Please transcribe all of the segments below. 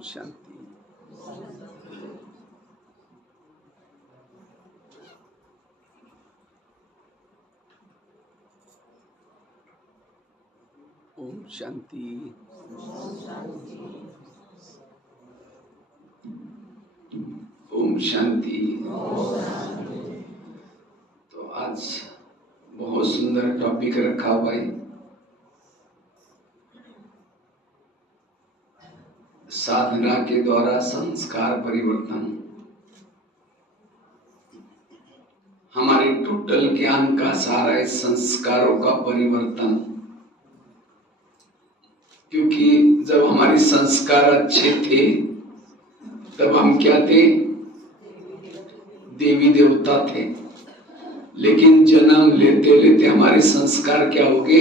शांति। ओम शांति। ओम शांति। तो आज बहुत सुंदर टॉपिक रखा भाई, साधना के द्वारा संस्कार परिवर्तन। हमारे टोटल ज्ञान का सारा है संस्कारों का परिवर्तन। क्योंकि जब हमारे संस्कार अच्छे थे तब हम क्या थे? देवी देवता थे। लेकिन जन्म लेते लेते हमारे संस्कार क्या हो गए?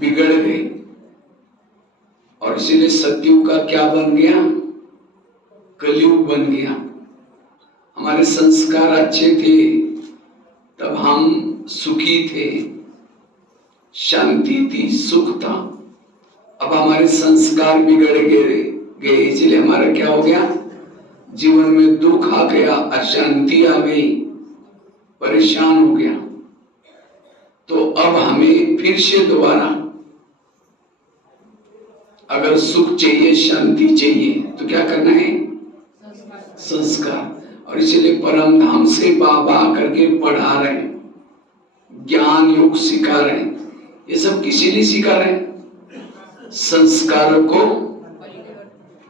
बिगड़ गए। और इसीलिए सतयुग का क्या बन गया? कलयुग बन गया। हमारे संस्कार अच्छे थे तब हम सुखी थे, शांति थी, सुख था। अब हमारे संस्कार बिगड़ गए, इसलिए हमारा क्या हो गया? जीवन में दुख आ गया, अशांति आ गई, परेशान हो गया। तो अब हमें फिर से दोबारा अगर सुख चाहिए, शांति चाहिए तो क्या करना है? संस्कार। और इसलिए परम धाम से बाबा करके पढ़ा रहे हैं, ज्ञान योग सिखा रहे हैं। ये सब किसी लिए सिखा रहे हैं? संस्कारों को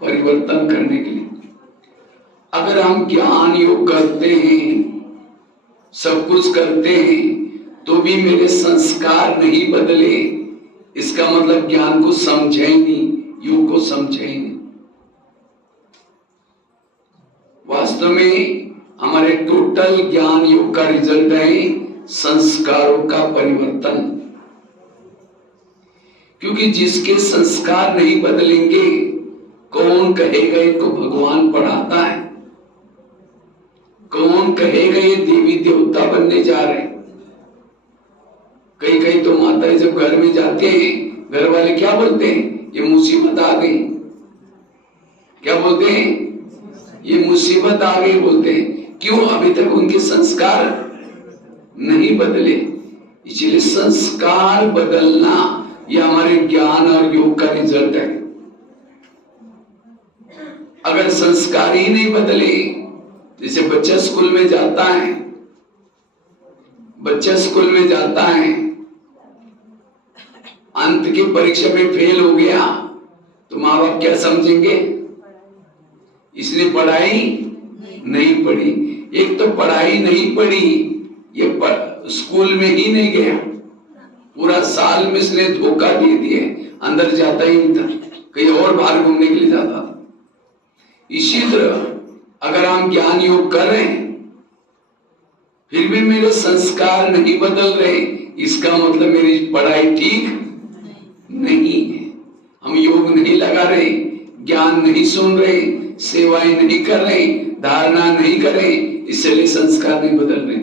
परिवर्तन करने के लिए। अगर हम ज्ञान योग करते हैं, सब कुछ करते हैं, तो भी मेरे संस्कार नहीं बदले, इसका मतलब ज्ञान को समझे ही नहीं, योग को समझे ही नहीं। वास्तव में हमारे टोटल ज्ञान योग का रिजल्ट है संस्कारों का परिवर्तन। क्योंकि जिसके संस्कार नहीं बदलेंगे, कौन कहेगा इनको भगवान पढ़ाता है? कौन कहेगा ये देवी देवता बनने जा रहे हैं? कई कई तो माताएं जब घर में जाते हैं, घर वाले क्या बोलते हैं? ये मुसीबत आ गई। क्या बोलते हैं? ये मुसीबत आ गई बोलते हैं। क्यों? अभी तक उनके संस्कार नहीं बदले। इसलिए संस्कार बदलना ये हमारे ज्ञान और योग का रिजल्ट है। अगर संस्कार ही नहीं बदले, जैसे बच्चा स्कूल में जाता है, अंत की परीक्षा में फेल हो गया तो माँ बाप क्या समझेंगे? इसने पढ़ाई नहीं पढ़ी। एक तो पढ़ाई नहीं पढ़ी, ये स्कूल में ही नहीं गया, पूरा साल में इसने धोखा दे दिए, अंदर जाता ही नहीं था, कहीं और बाहर घूमने के लिए जाता था। इसी तरह अगर हम ज्ञान योग कर रहे हैं फिर भी मेरे संस्कार नहीं बदल रहे, इसका मतलब मेरी पढ़ाई ठीक नहीं है। हम योग नहीं लगा रहे, ज्ञान नहीं सुन रहे, सेवाएं नहीं कर रहे, धारणा नहीं कर रहे, इसलिए संस्कार नहीं बदल रहे।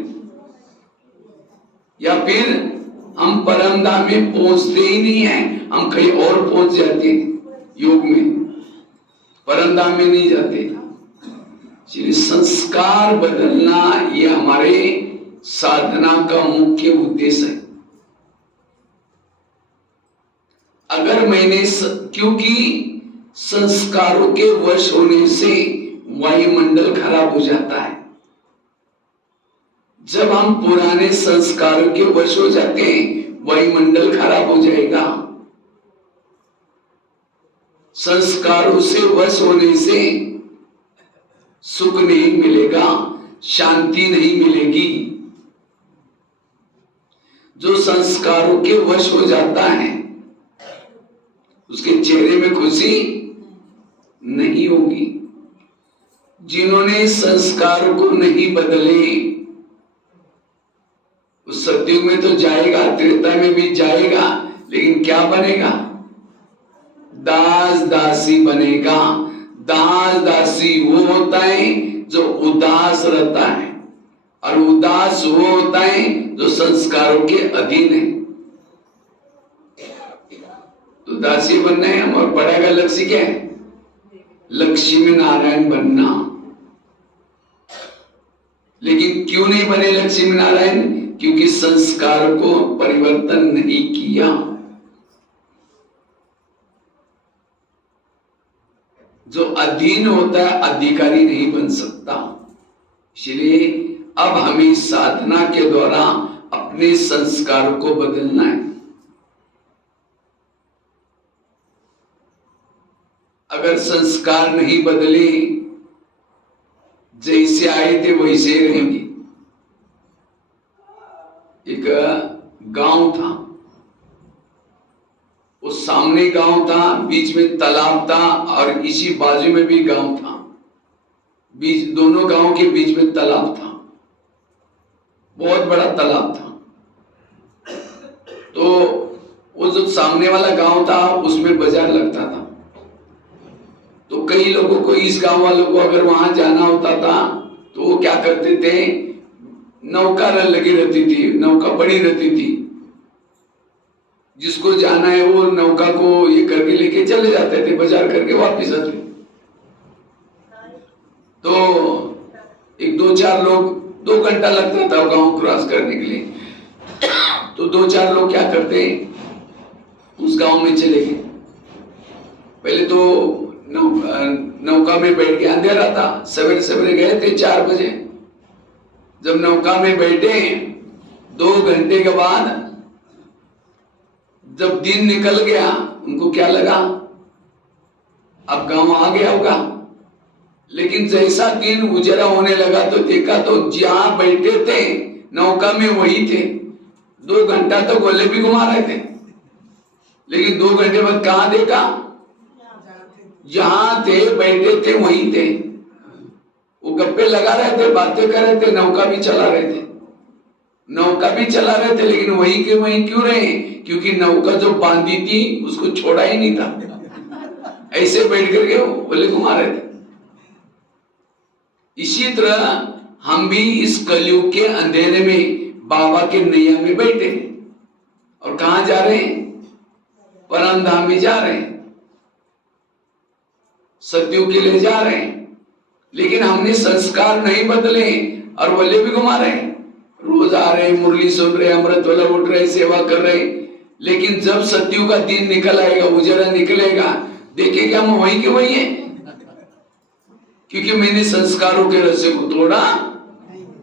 या फिर हम परम धाम में पहुंचते ही नहीं है, हम कहीं और पहुंच जाते हैं योग में, परम धाम में नहीं जाते। इसलिए संस्कार बदलना ये हमारे साधना का मुख्य उद्देश्य है। अगर मैंने क्योंकि संस्कारों के वश होने से वायुमंडल खराब हो जाता है। जब हम पुराने संस्कारों के वश हो जाते हैं, वायुमंडल खराब हो जाएगा। संस्कारों से वश होने से सुख नहीं मिलेगा, शांति नहीं मिलेगी। जो संस्कारों के वश हो जाता है उसके चेहरे में खुशी नहीं होगी। जिन्होंने संस्कारों को नहीं बदले, उस सतयुग में तो जाएगा, त्रेता में भी जाएगा, लेकिन क्या बनेगा? दास दासी बनेगा। दास दासी वो होता है जो उदास रहता है, और उदास वो होता है जो संस्कारों के अधीन है। तो दासी बनना है, और पढ़ाई का लक्ष्य क्या है? लक्ष्मी नारायण बनना। लेकिन क्यों नहीं बने लक्ष्मी नारायण? क्योंकि संस्कार को परिवर्तन नहीं किया। जो अधीन होता है अधिकारी नहीं बन सकता। इसलिए अब हमें साधना के द्वारा अपने संस्कार को बदलना है। अगर संस्कार नहीं बदले, जैसे आए थे वैसे ही रहेंगे। एक गांव था, उस सामने गांव था, बीच में तालाब था और इसी बाजू में भी गांव था। बीच दोनों गांव के बीच में तालाब था, बहुत बड़ा तालाब था। तो वो जो सामने वाला गांव था उसमें बाजार लगता था। तो कई लोगों को, इस गांव वालों को अगर वहां जाना होता था तो वो क्या करते थे, नौका लगी रहती थी, नौका बड़ी रहती थी, जिसको जाना है वो नौका को ये करके लेके चले जाते थे, बाजार करके वापस आते। तो एक 2-4 लोग, 2 घंटा लगता था गांव क्रॉस करने के लिए। तो 2-4 लोग क्या करते, उस गांव में चले गए। पहले तो नौका में बैठ के, अंधेरा था, सवेरे सवेरे गए थे 4 बजे। जब नौका में बैठे 2 घंटे के बाद जब दिन निकल गया, उनको क्या लगा, अब गांव आ गया होगा। लेकिन जैसा दिन उजरा होने लगा तो देखा तो जहां बैठे थे नौका में वही थे। 2 घंटा तो गोले भी घुमा रहे थे, लेकिन 2 घंटे बाद कहां देखा, जहां थे बैठे थे वहीं थे। वो गप्पे लगा रहे थे, बातें कर रहे थे, नौका भी चला रहे थे, नौका भी चला रहे थे, लेकिन वहीं के वहीं क्यों रहे? क्योंकि नौका जो बांधी थी उसको छोड़ा ही नहीं था, ऐसे बैठ करके बोले घुमा रहे थे। इसी तरह हम भी इस कलयुग के अंधेरे में बाबा के नैया में बैठे और कहां जा रहे हैं, परम धाम में जा रहे हैं, सत्युग के लिए जा रहे हैं। लेकिन हमने संस्कार नहीं बदले और वल्ले भी घुमा रहे हैं। रोज आ रहे, मुरली सुन रहे, अमृत वाला उठ रहे, सेवा कर रहे। लेकिन जब सत्युग का दिन निकल आएगा, उजरा निकलेगा, देखेगा हम वहीं के वहीं है, क्योंकि मैंने संस्कारों के रस्से को तोड़ा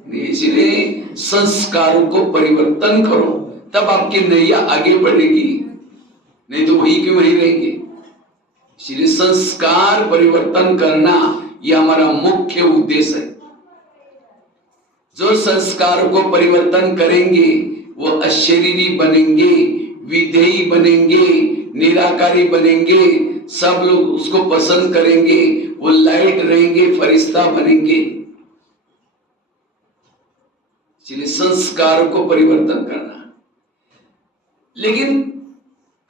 नहीं। इसलिए संस्कारों को परिवर्तन करो, तब आपकी नैया आगे बढ़ेगी, नहीं तो वहीं के वहीं रहेंगे। इसलिए संस्कार परिवर्तन करना यह हमारा मुख्य उद्देश्य है। जो संस्कार को परिवर्तन करेंगे वो अशरीरी बनेंगे, विधेयी बनेंगे, निराकारी बनेंगे, सब लोग उसको पसंद करेंगे, वो लाइट रहेंगे, फरिश्ता बनेंगे। इसलिए संस्कार को परिवर्तन करना। लेकिन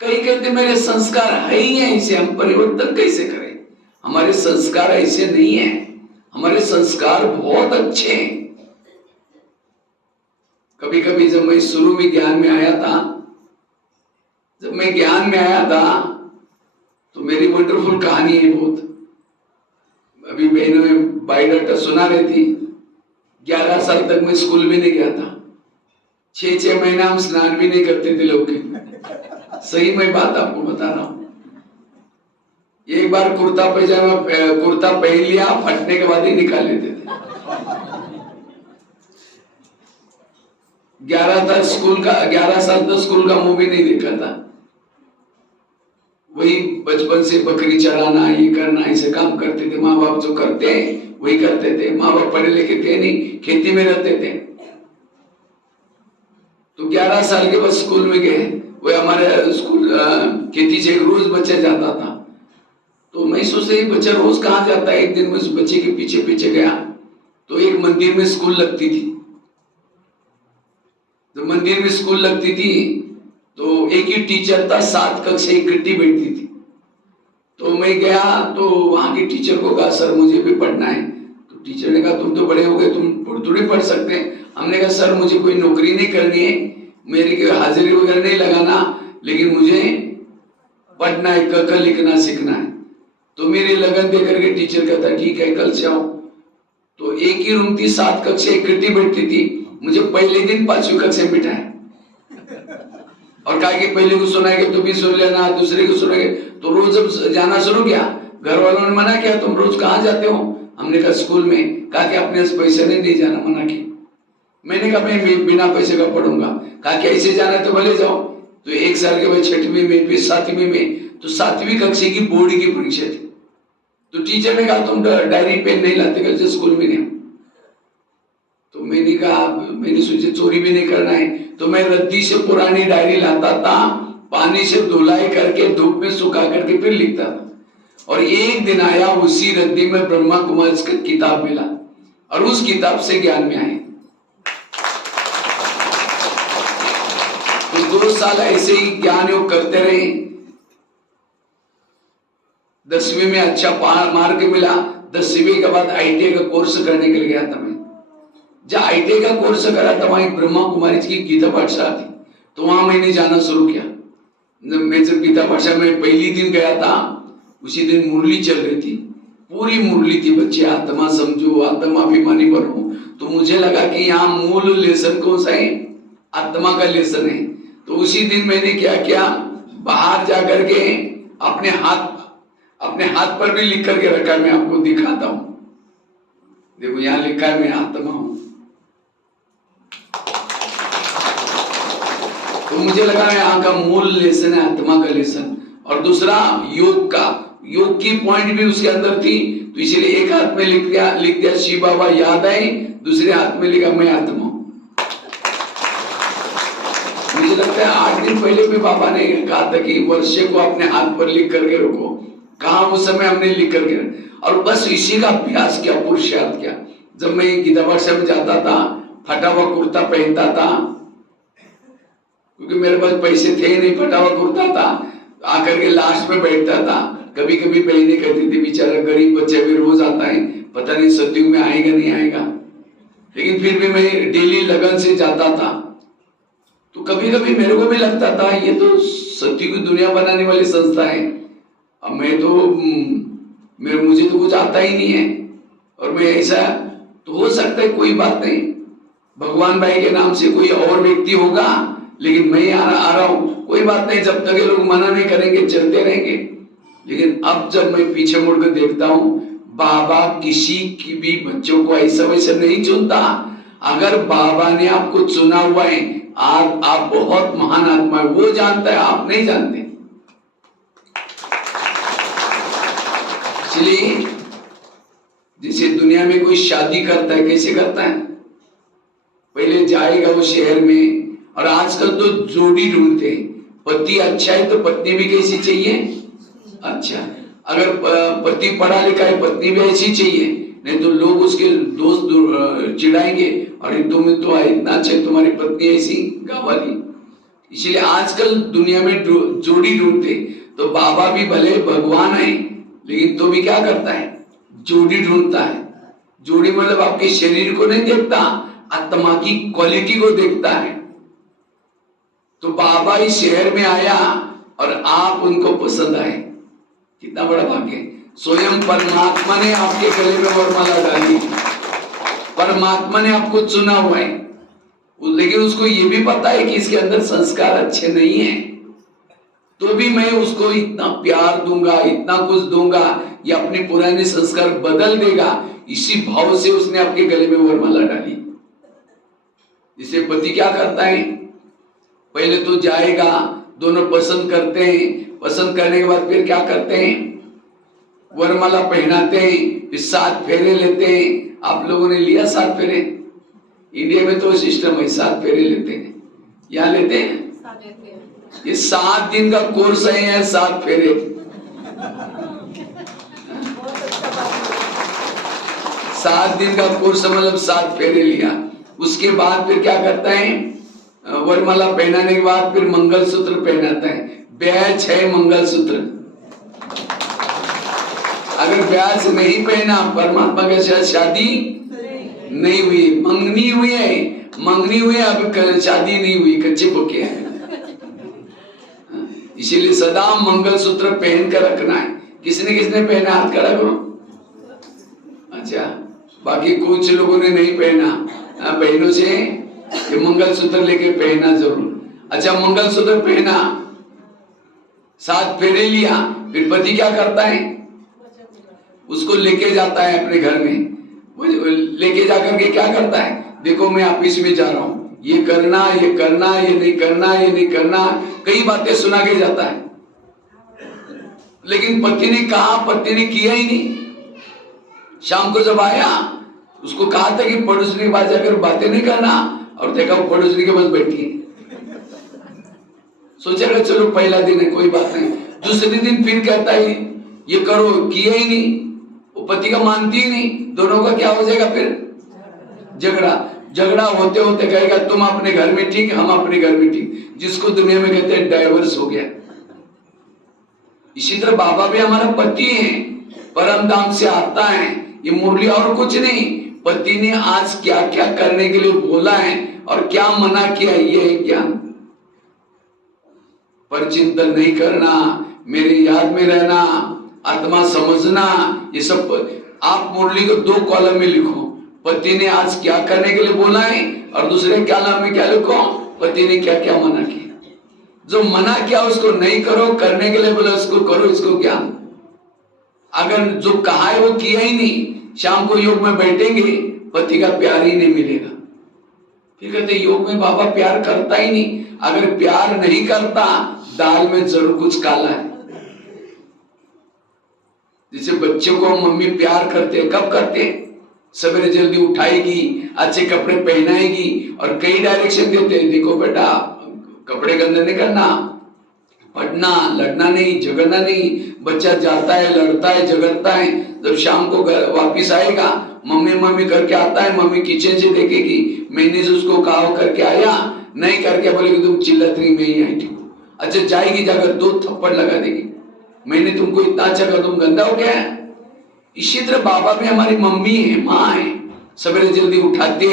कई कहते मेरे संस्कार है ही ऐसे, हम परिवर्तन कैसे करें? हमारे संस्कार ऐसे नहीं है, हमारे संस्कार बहुत अच्छे हैं। कभी कभी जब मैं शुरू में ज्ञान में आया था, तो मेरी वंडरफुल कहानी है बहुत। अभी बहनों बायोडाटा सुना रही थी। 11 साल तक मैं स्कूल भी नहीं गया था। 6 महीना हम स्नान भी नहीं करते थे लोग। सही मैं बात आपको बता रहा हूं। एक बार कुर्ता पहन लिया, फटने के बाद ही निकाल लेते थे। 11 साल तक स्कूल का मूवी नहीं देखा था। वही बचपन से बकरी चराना, ये करना, ऐसे काम करते थे। माँ बाप जो करते हैं वही करते थे। माँ बाप पढ़े लिखे थे नहीं, खेती में रहते थे। तो 11 साल के बाद स्कूल में गए। वो हमारे स्कूल खेती से रोज बच्चा जाता था। तो मैं सोचते बच्चा रोज कहाँ जाता है। एक दिन मैं उस बच्चे के पीछे पीछे गया तो एक मंदिर में स्कूल लगती थी। जब मंदिर में स्कूल लगती थी तो एक ही टीचर था, 7 कक्षा इकट्ठी बैठती थी। तो मैं गया तो वहां के टीचर को कहा सर मुझे भी पढ़ना है। तो टीचर ने कहा तुम तो बड़े हो गए, तुम थोड़ी पढ़ सकते हैं। हमने कहा सर मुझे कोई नौकरी नहीं करनी है, मेरी कोई हाजिरी वगैरह नहीं लगाना, लेकिन मुझे पढ़ना है, क लिखना सीखना है। तो मेरी लगन दे करके टीचर कहता ठीक है कल से आओ। तो एक ही रूम थी, 7 कक्षा इकट्ठी बैठती थी। मुझे पहले दिन 5वीं कक्षा में बिठाया और कहा कि पहले को सुनाएंगे तो भी सुन लेना, दूसरे को सुनाएंगे। तो रोज जब जाना शुरू किया, घर वालों ने मना किया तुम रोज कहाँ जाते हो? हमने कहा स्कूल में। कहा कि अपने पैसे नहीं जाना, मना किया। मैंने कहा मैं बिना पैसे का पढ़ूंगा। कहा कि ऐसे जाना है तो भले जाओ। तो 1 साल के बाद 6वीं में, फिर 7वीं में, तो 7वीं कक्षा की बोर्ड की परीक्षा थी। तो टीचर ने कहा तुम डायरी पेन नहीं लाते कल से स्कूल में नहीं। तो मैंने कहा, मैंने सोचा चोरी भी नहीं करना है, तो मैं रद्दी से पुरानी डायरी लाता था, पानी से धुलाई करके धूप में सुखा करके फिर लिखता था। और एक दिन आया, उसी रद्दी में ब्रह्मा कुमारी का किताब मिला और उस किताब से ज्ञान में आए। तो 2 साल ऐसे ही ज्ञान योग करते रहे। 10वीं में अच्छा मार्क मिला। 10वीं के बाद ITI का कोर्स करने के लिए गया था मैं। जब ITI का कोर्स करा था वहां ब्रह्मा कुमारी की गीता पाठशाला थी, तो वहां मैंने जाना शुरू किया। मैं जब गीता पाठशाला में पहली दिन गया था, उसी दिन मुरली चल रही थी, पूरी मुरली थी, बच्चे आत्मा समझो, आत्माभिमानी बनो। तो मुझे लगा कि यहाँ मूल लेसन कौन सा है? आत्मा का लेसन है। तो उसी दिन मैंने क्या किया, बाहर जाकर के अपने हाथ पर भी लिख करके रखा, मैं आपको दिखाता हूं। देखो यहाँ लिखा है मैं आत्मा हूं। तो मुझे लगा यहाँ का मूल लेसन है आत्मा का लेसन। और दूसरा योग की पॉइंट भी उसके अंदर थी। तो इसलिए एक हाथ में लिख दिया शिव बाबा याद आए, दूसरे हाथ में लिखा मैं आत्मा हूं। मुझे लगता है 8 दिन पहले भी बाबा ने कहा था कि वर्षे को अपने हाथ पर लिख करके रखो। कहा उस समय हमने लिख करके, और बस इसी का अभ्यास किया, पुरुषार्थ किया। जब मैं गीता पाठशाला में जाता था, फटा हुआ कुर्ता पहनता था, क्योंकि मेरे पास पैसे थे नहीं, फटा हुआ कुर्ता था, आकर के लास्ट में बैठता था। कभी कभी बहनें कहती थी बेचारा गरीब बच्चा भी रोज आता है, पता नहीं सतयुग में आएगा नहीं आएगा, लेकिन फिर भी मैं डेली लगन से जाता था। तो कभी कभी मेरे को भी लगता था ये तो सतयुग की दुनिया बनाने वाली संस्था है, अब मुझे तो कुछ आता ही नहीं है, और मैं ऐसा तो हो सकता है, कोई बात नहीं, भगवान भाई के नाम से कोई और व्यक्ति होगा, लेकिन मैं आ रहा हूं, कोई बात नहीं, जब तक ये लोग मना नहीं करेंगे चलते रहेंगे। लेकिन अब जब मैं पीछे मुड़कर देखता हूं, बाबा किसी की भी बच्चों को ऐसा वैसा नहीं चुनता। अगर बाबा ने आपको चुना हुआ है, आप बहुत महान आत्मा है, वो जानता है, आप नहीं जानते। इसलिए जैसे दुनिया में कोई शादी करता है, कैसे करता है? पहले जाएगा वो शहर में, और आजकल तो जोड़ी ढूंढते हैं। पति अच्छा है तो पत्नी भी कैसी चाहिए? अच्छा। अगर पति पढ़ा लिखा है, पत्नी भी ऐसी चाहिए, नहीं तो लोग उसके दोस्त चिढ़ाएंगे, और तुम तो इतना अच्छा, तुम्हारी पत्नी ऐसी गावाली। इसलिए आजकल दुनिया में जोड़ी ढूंढते। तो बाबा भी भले भगवान है, लेकिन तो भी क्या करता है? जोड़ी ढूंढता है। जोड़ी मतलब आपके शरीर को नहीं देखता, आत्मा की क्वालिटी को देखता है। तो बाबा इस शहर में आया और आप उनको पसंद आए, कितना बड़ा भाग्य है। स्वयं परमात्मा ने आपके गले में वरमाला डाली, परमात्मा ने आपको चुना हुआ है, लेकिन उसको ये भी पता है कि इसके अंदर संस्कार अच्छे नहीं है, तो भी मैं उसको इतना प्यार दूंगा, इतना कुछ दूंगा, ये अपने पुराने संस्कार बदल देगा। इसी भाव से उसने आपके गले में वरमाला डाली। जिसे पति क्या करता है, पहले तो जाएगा, दोनों पसंद करते हैं, पसंद करने के बाद फिर क्या करते हैं? वरमाला पहनाते हैं, फिर 7 फेरे लेते हैं। आप लोगों ने लिया 7 फेरे? इंडिया में तो सिस्टम है, 7 फेरे लेते हैं। यहाँ लेते हैं? ये 7 दिन का कोर्स है, यहाँ 7 फेरे। 7 दिन का कोर्स मतलब 7 फेरे लिया। उसके बाद फिर क्या करता है? वरमाला पहनाने के बाद फिर मंगलसूत्र पहनाता है। बैच है मंगलसूत्र। अगर ब्याज नहीं पहना, परमात्मा के साथ शादी नहीं हुई। मंगनी हुई है, अब शादी नहीं हुई, कच्चे पक्के हैं। इसीलिए सदा मंगलसूत्र पहन कर रखना है। किसने किसने पहना, हाथ खड़ा करो। अच्छा, बाकी कुछ लोगों ने नहीं पहना। बहनों से ये मंगलसूत्र लेके पहना जरूर। अच्छा, मंगलसूत्र पहना, 7 फेरे लिया, फिर पति क्या करता है, उसको लेके जाता है अपने घर में। वो लेके जाकर के क्या करता है, देखो मैं ऑफिस में जा रहा हूं, ये करना, ये करना, ये नहीं करना, ये नहीं करना, कई बातें सुना के जाता है। लेकिन पति ने कहा, पति ने किया ही नहीं। शाम को जब आया, उसको कहा था कि पड़ोसनी के पास जाकर बातें नहीं करना, और देखा वो पड़ोसनी के पास बैठी है। सोचेगा चलो पहला दिन है, कोई बात नहीं। दूसरे दिन फिर कहता है ये करो, किया ही नहीं। वो पति का मानती ही नहीं। दोनों का क्या हो जाएगा फिर, झगड़ा। झगड़ा होते होते कहेगा तुम अपने घर में ठीक, हम अपने घर में ठीक, जिसको दुनिया में कहते हैं डाइवर्स हो गया। इसी तरह बाबा भी हमारा पति है, परम धाम से आता है। ये मुरली और कुछ नहीं, पति ने आज क्या क्या करने के लिए बोला है और क्या मना किया, ये है ज्ञान। पर चिंतन नहीं करना, मेरी याद में रहना, आत्मा समझना, ये सब आप मुरली को 2 कॉलम में लिखो। पति ने आज क्या करने के लिए बोला है, और दूसरे कॉलम में क्या लिखो, पति ने क्या क्या मना किया। जो मना किया उसको नहीं करो, करने के लिए बोला उसको करो, इसको ज्ञान। अगर जो कहा है वो किया ही नहीं, शाम को योग में बैठेंगे, पति का प्यार ही नहीं मिलेगा। फिर कहते योग में बाबा प्यार करता ही नहीं। अगर प्यार नहीं करता, दाल में जरूर कुछ काला है। जैसे बच्चों को मम्मी प्यार करते हैं, कब करते हैं, सवेरे जल्दी उठाएगी, अच्छे कपड़े पहनाएगी और कई डायरेक्शन देते हैं, देखो बेटा कपड़े गंदे नहीं करना, पढ़ना, लड़ना नहीं, झगड़ना नहीं। बच्चा जाता है, लड़ता है, झगड़ता है, जब शाम को वापिस आएगा, मम्मी मम्मी करके आता है, मम्मी किचन से देखेगी मैंने से उसको कहा करके आया, नहीं करके बोलेगी तुम चिल्लाती रही, मैं ही आई थी। अच्छा, जाएगी जाकर 2 थप्पड़ लगा देगी, मैंने तुमको इतना अच्छा कहा, तुम गंदा हो गया। इसी तरह बाबा भी हमारी मम्मी है, माँ है। सवेरे जल्दी उठाते,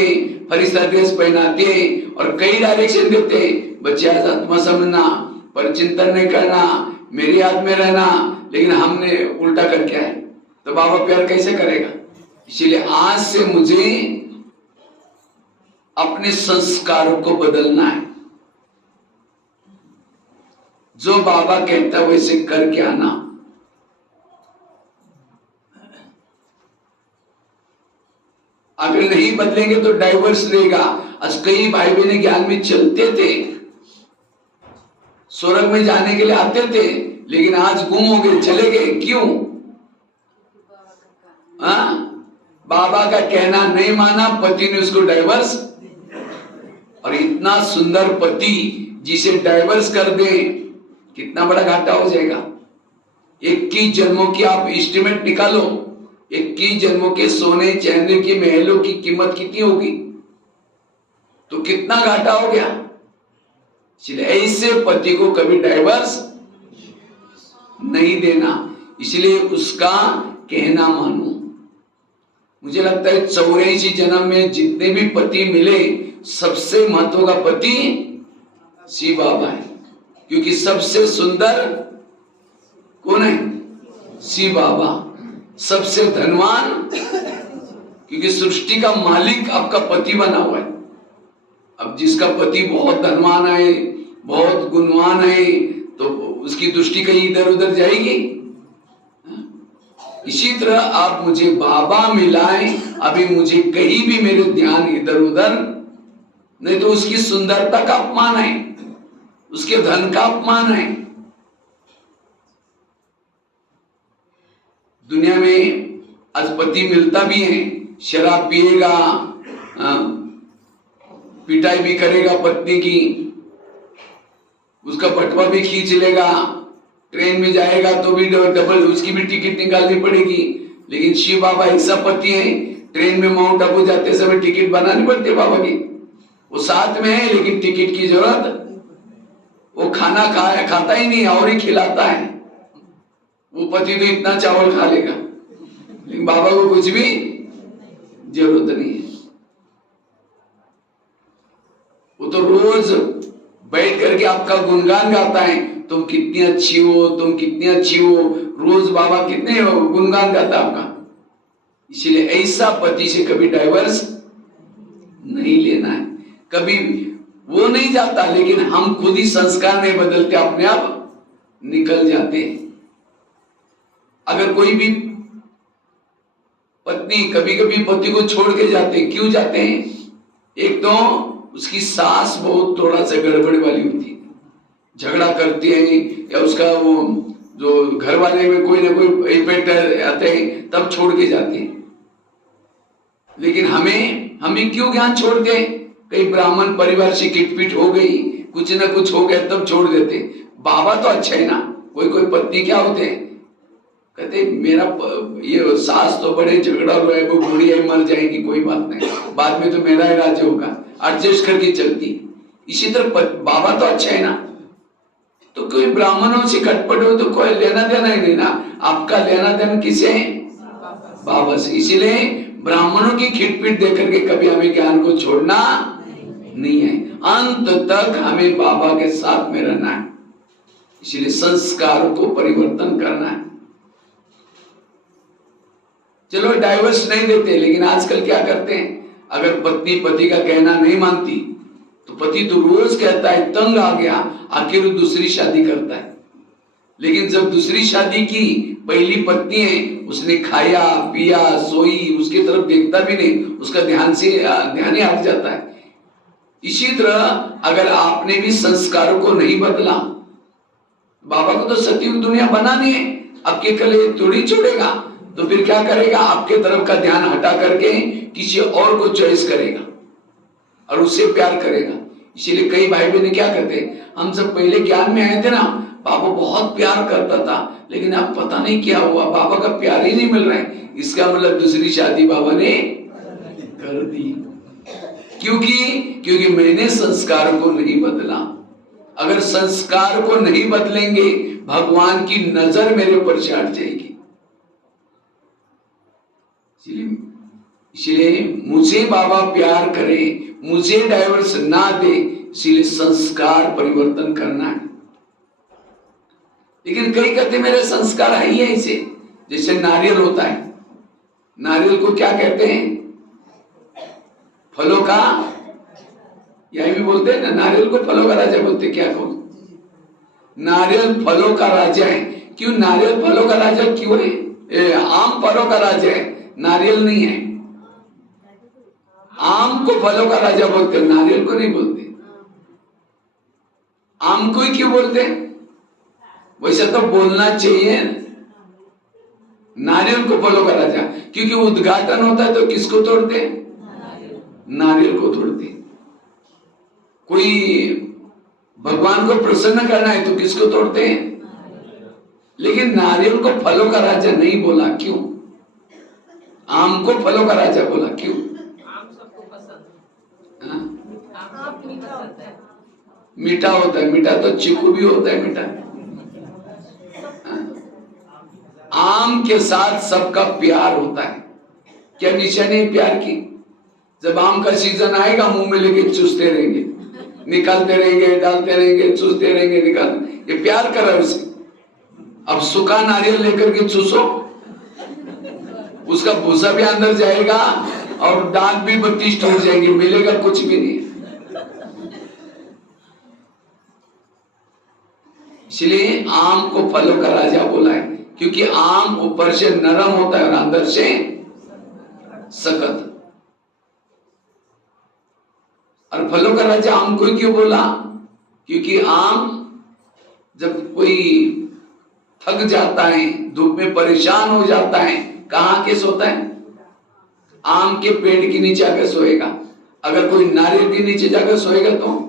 फरिश्ता ड्रेस पहनाते और कई डायरेक्शन देते। बच्चे आज आत्मा समझना, पर चिंतन नहीं करना, मेरे हाथ में रहना, लेकिन हमने उल्टा करके आए, तो बाबा प्यार कैसे करेगा। इसीलिए आज से मुझे अपने संस्कारों को बदलना है। जो बाबा कहता है वैसे करके आना। अगर नहीं बदलेंगे तो डाइवर्स लेगा। आज कई भाई बहन ज्ञान में चलते थे, स्वर्ग में जाने के लिए आते थे, लेकिन आज गुम हो गए, चले गए। क्यों? बाबा का कहना नहीं माना, पति ने उसको डाइवर्स। और इतना सुंदर पति जिसे डाइवर्स कर दे, कितना बड़ा घाटा हो जाएगा। 21 जन्मों की आप एस्टिमेट निकालो, 21 जन्मों के सोने चांदी के महलों की कीमत कितनी होगी, तो कितना घाटा हो गया। इसलिए ऐसे पति को कभी डाइवर्स नहीं देना, इसलिए उसका कहना मानो। मुझे लगता है 84 जन्म में जितने भी पति मिले, सबसे महत्व का पति शिव बाबा है, क्योंकि सबसे सुंदर कौन है, शिव बाबा। सबसे धनवान, क्योंकि सृष्टि का मालिक आपका पति बना हुआ है। अब जिसका पति बहुत धनवान है, बहुत गुणवान है, तो उसकी दृष्टि कहीं इधर उधर जाएगी। इसी तरह आप मुझे बाबा मिलाएं, अभी मुझे कहीं भी मेरे ध्यान इधर उधर नहीं, तो उसकी सुंदरता का अपमान है, उसके धन का अपमान है। दुनिया में आज पति मिलता भी है, शराब पिएगा, पिटाई भी करेगा पत्नी की, उसका बटवा भी खींच लेगा, ट्रेन में जाएगा तो भी डबल उसकी भी टिकट निकालनी पड़ेगी। लेकिन शिव बाबा ऐसा पति है, ट्रेन में माउंट आबू जाते समय टिकट बनानी पड़ती है बाबा की। वो साथ में है, लेकिन टिकट की जरूरत, वो खाना खाता ही नहीं और ही खिलाता है। वो पति तो इतना चावल खा लेगा, लेकिन बाबा को कुछ भी जरूरत नहीं है। वो तो रोज बैठ करके आपका गुणगान गाता है, तुम कितनी अच्छी हो, तुम कितनी अच्छी हो, रोज बाबा कितने गुणगान गाता है आपका। इसलिए ऐसा पति से कभी डाइवर्स नहीं लेना है, कभी वो नहीं जाता, लेकिन हम खुद ही संस्कार नहीं बदलते, अपने आप निकल जाते हैं। अगर कोई भी पत्नी कभी कभी पति को छोड़ के जाते, क्यों जाते हैं? एक तो उसकी सास बहुत थोड़ा सा गड़बड़ वाली होती है, झगड़ा करती है, या उसका वो जो घर वाले में कोई ना कोई इफेक्ट आते हैं, तब छोड़ के जाते हैं। लेकिन हमें क्यों ज्ञान छोड़ते हैं? कहीं ब्राह्मण परिवार से किटपिट हो गई, कुछ ना कुछ हो गया, तब छोड़ देते। बाबा तो अच्छा है ना। कोई कोई पत्नी क्या होते हैं, कहते मेरा ये सास तो बड़े झगड़ा हुआ है, वो बूढ़ी है, मर जाएगी, कोई बात नहीं, बाद में तो मेरा ही राज्य होगा, एडजस्ट करके चलती। इसी तरह बाबा तो अच्छा है ना। तो कोई ब्राह्मणों से खटपट हो तो कोई लेना देना ही नहीं ना, आपका लेना देना किसे है? बाबा से। इसीलिए ब्राह्मणों की खिटपिट देकर के कभी हमें ज्ञान को छोड़ना नहीं है, अंत तक हमें बाबा के साथ में रहना है। इसलिए संस्कार को परिवर्तन करना है। चलो डाइवर्स नहीं देते, लेकिन आजकल क्या करते हैं, अगर पत्नी पति का कहना नहीं मानती तो पति तो रोज कहता है तंग आ गया, आखिर वो दूसरी शादी करता है। लेकिन जब दूसरी शादी की, पहली पत्नी है, उसने खाया पिया सोई, उसकी तरफ देखता भी नहीं, उसका ध्यान ही हट जाता है। इसी तरह अगर आपने भी संस्कारों को नहीं बदला, बाबा को तो सतयुग दुनिया बनानी है, आपके कले थोड़ी छोड़ेगा, तो फिर क्या करेगा, आपके तरफ का ध्यान हटा करके किसी और को चॉइस करेगा और उससे प्यार करेगा। इसीलिए कई भाई बहन क्या करते, हम सब पहले ज्ञान में आए थे ना, बाबा बहुत प्यार करता था, लेकिन अब पता नहीं क्या हुआ, बाबा का प्यार ही नहीं मिल रहा है। इसका मतलब दूसरी शादी बाबा ने कर दी। क्योंकि मैंने संस्कार को नहीं बदला। अगर संस्कार को नहीं बदलेंगे, भगवान की नजर मेरे पर से हट जाएगी। इसलिए मुझे बाबा प्यार करे, मुझे डाइवर्स ना दे, इसलिए संस्कार परिवर्तन करना है। लेकिन कई कहते मेरे संस्कार है ही ऐसे, जैसे नारियल होता है, नारियल को क्या कहते हैं, फलों का, यही भी बोलते हैं ना, नारियल को फलों का राजा बोलते। क्या कहो, नारियल फलों का राजा है। क्यों नारियल फलों का राजा क्यों है? आम फलों का राजा है, नारियल नहीं है। आम को फलों का राजा बोलते, नारियल को नहीं बोलते। आम को ही क्यों बोलते? वैसे तो बोलना चाहिए नारियल को फलों का राजा, क्योंकि उद्घाटन होता है तो किसको तोड़ते? नारियल को तोड़ते। कोई भगवान को प्रसन्न करना है तो किसको तोड़ते हैं? लेकिन नारियल को फलों का राजा नहीं बोला, क्यों? आम को फलों का राजा बोला, क्यों? आम सबको पसंद है। आम मीठा होता है। मीठा होता है, मीठा तो चीकू भी होता है मीठा। आम के साथ सबका प्यार होता है। क्या निशानी है प्यार की? जब आम का सीजन आएगा, मुंह में लेके चूसते रहेंगे, निकालते रहेंगे, डालते रहेंगे, चूसते रहेंगे, निकालते। ये प्यार कर रहा है उसे। अब सूखा नारियल लेकर के चूसो, उसका भूसा भी अंदर जाएगा और दांत भी 32 टूट जाएंगे, मिलेगा कुछ भी नहीं। इसलिए आम को फलों का राजा बोला है, क्योंकि आम ऊपर से नरम होता है और अंदर से सख्त। और फलों का राजा आम को क्यों बोला? क्योंकि आम जब कोई थक जाता है, धूप में परेशान हो जाता है, कहाँ के सोता है? आम के पेड़ के नीचे आकर सोएगा। अगर कोई नारियल के नीचे जाकर सोएगा तो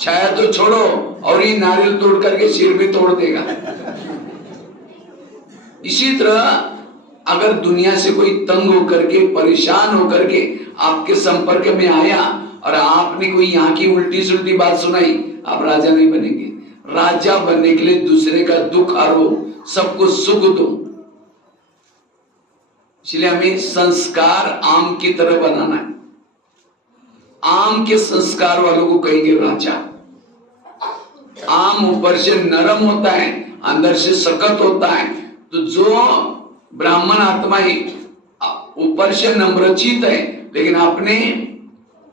छाया तो छोड़ो, और ये नारियल तोड़ करके सिर भी तोड़ देगा। इसी तरह अगर दुनिया से कोई तंग होकर के, परेशान होकर के आपके संपर्क में आया और आपने कोई यहाँ की उल्टी सुल्टी बात सुनाई, आप राजा नहीं बनेंगे। राजा बनने के लिए दूसरे का दुख हरो, सबको सुख दो। इसलिए हमें संस्कार आम की तरह बनाना है। आम के संस्कार वालों को कहेंगे राजा, आम ऊपर से नरम होता है, अंदर से सख्त होता है। तो जो ब्राह्मण आत्मा ही ऊपर से नम्रचित है लेकिन अपने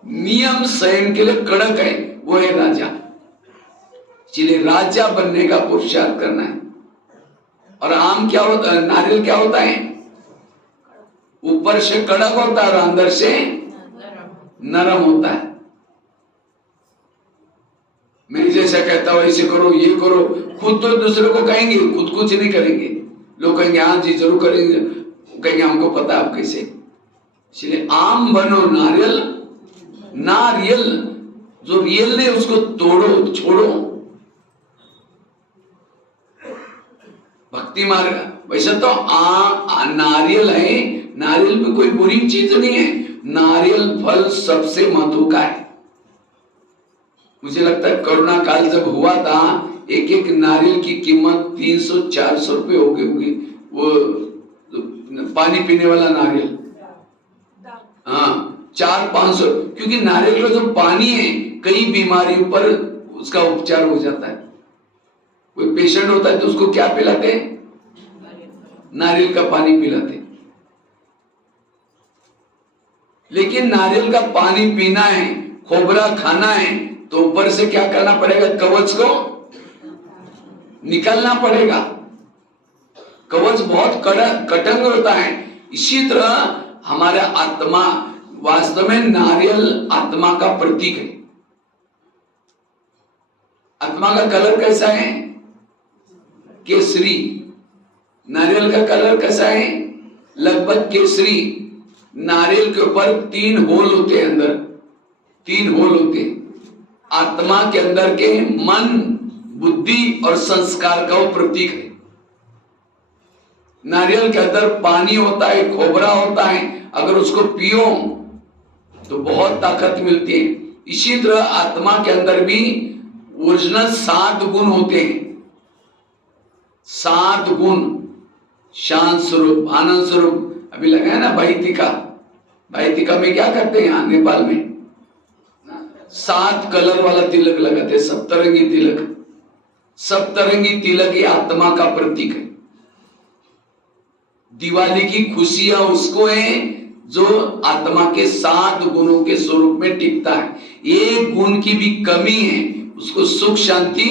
नियम संयम के लिए कड़क है, वो है राजा। इसलिए राजा बनने का पुरुषार्थ करना है। और आम क्या होता है, नारियल क्या होता है? ऊपर से कड़क होता है और अंदर से नरम होता है। मैं जैसा कहता हूं ऐसे करो, ये करो, खुद तो दूसरे को कहेंगे, खुद कुछ नहीं करेंगे। लोग कहेंगे हाँ जी जरूर करेंगे, कहेंगे हमको पता है आप कैसे। इसलिए आम बनो, नारियल ना रियल, जो रियल है उसको तोड़ो, छोड़ो। भक्ति मार्ग वैसे तो नारियल है, नारियल में कोई बुरी चीज नहीं है। नारियल फल सबसे महत्व का है। मुझे लगता है कोरोना काल जब हुआ था, एक एक नारियल की कीमत 300-400 रुपए हो गई होगी। वो पानी पीने वाला नारियल, हाँ 400-500, क्योंकि नारियल का जो पानी है कई बीमारियों पर उसका उपचार हो जाता है। कोई पेशेंट होता है तो उसको क्या पिलाते हैं? नारियल का पानी पिलाते। लेकिन नारियल का पानी पीना है, खोबरा खाना है, तो ऊपर से क्या करना पड़ेगा? कवच को निकालना पड़ेगा। कवच बहुत कठिन होता है। इसी तरह हमारा आत्मा, वास्तव में नारियल आत्मा का प्रतीक है। आत्मा का कलर कैसा है? केसरी। नारियल का कलर कैसा है? लगभग केसरी। नारियल के ऊपर 3 होल होते हैं, अंदर 3 होल होते हैं। आत्मा के अंदर के मन, बुद्धि और संस्कार का वो प्रतीक है। नारियल के अंदर पानी होता है, खोबरा होता है, अगर उसको पियो तो बहुत ताकत मिलती है। इसी तरह आत्मा के अंदर भी ओरिजिनल 7 गुण होते हैं। 7 गुण, शांत स्वरूप, आनंद स्वरूप। अभी लगा है ना भाईतिका, भाईतिका में क्या करते हैं यहाँ नेपाल में? 7 कलर वाला तिलक लगाते हैं, सप्तरंगी तिलक। सप्तरंगी तिलक ये आत्मा का प्रतीक है। दिवाली की खुशियां उसको है जो आत्मा के 7 गुणों के स्वरूप में टिकता है। एक गुण की भी कमी है, उसको सुख शांति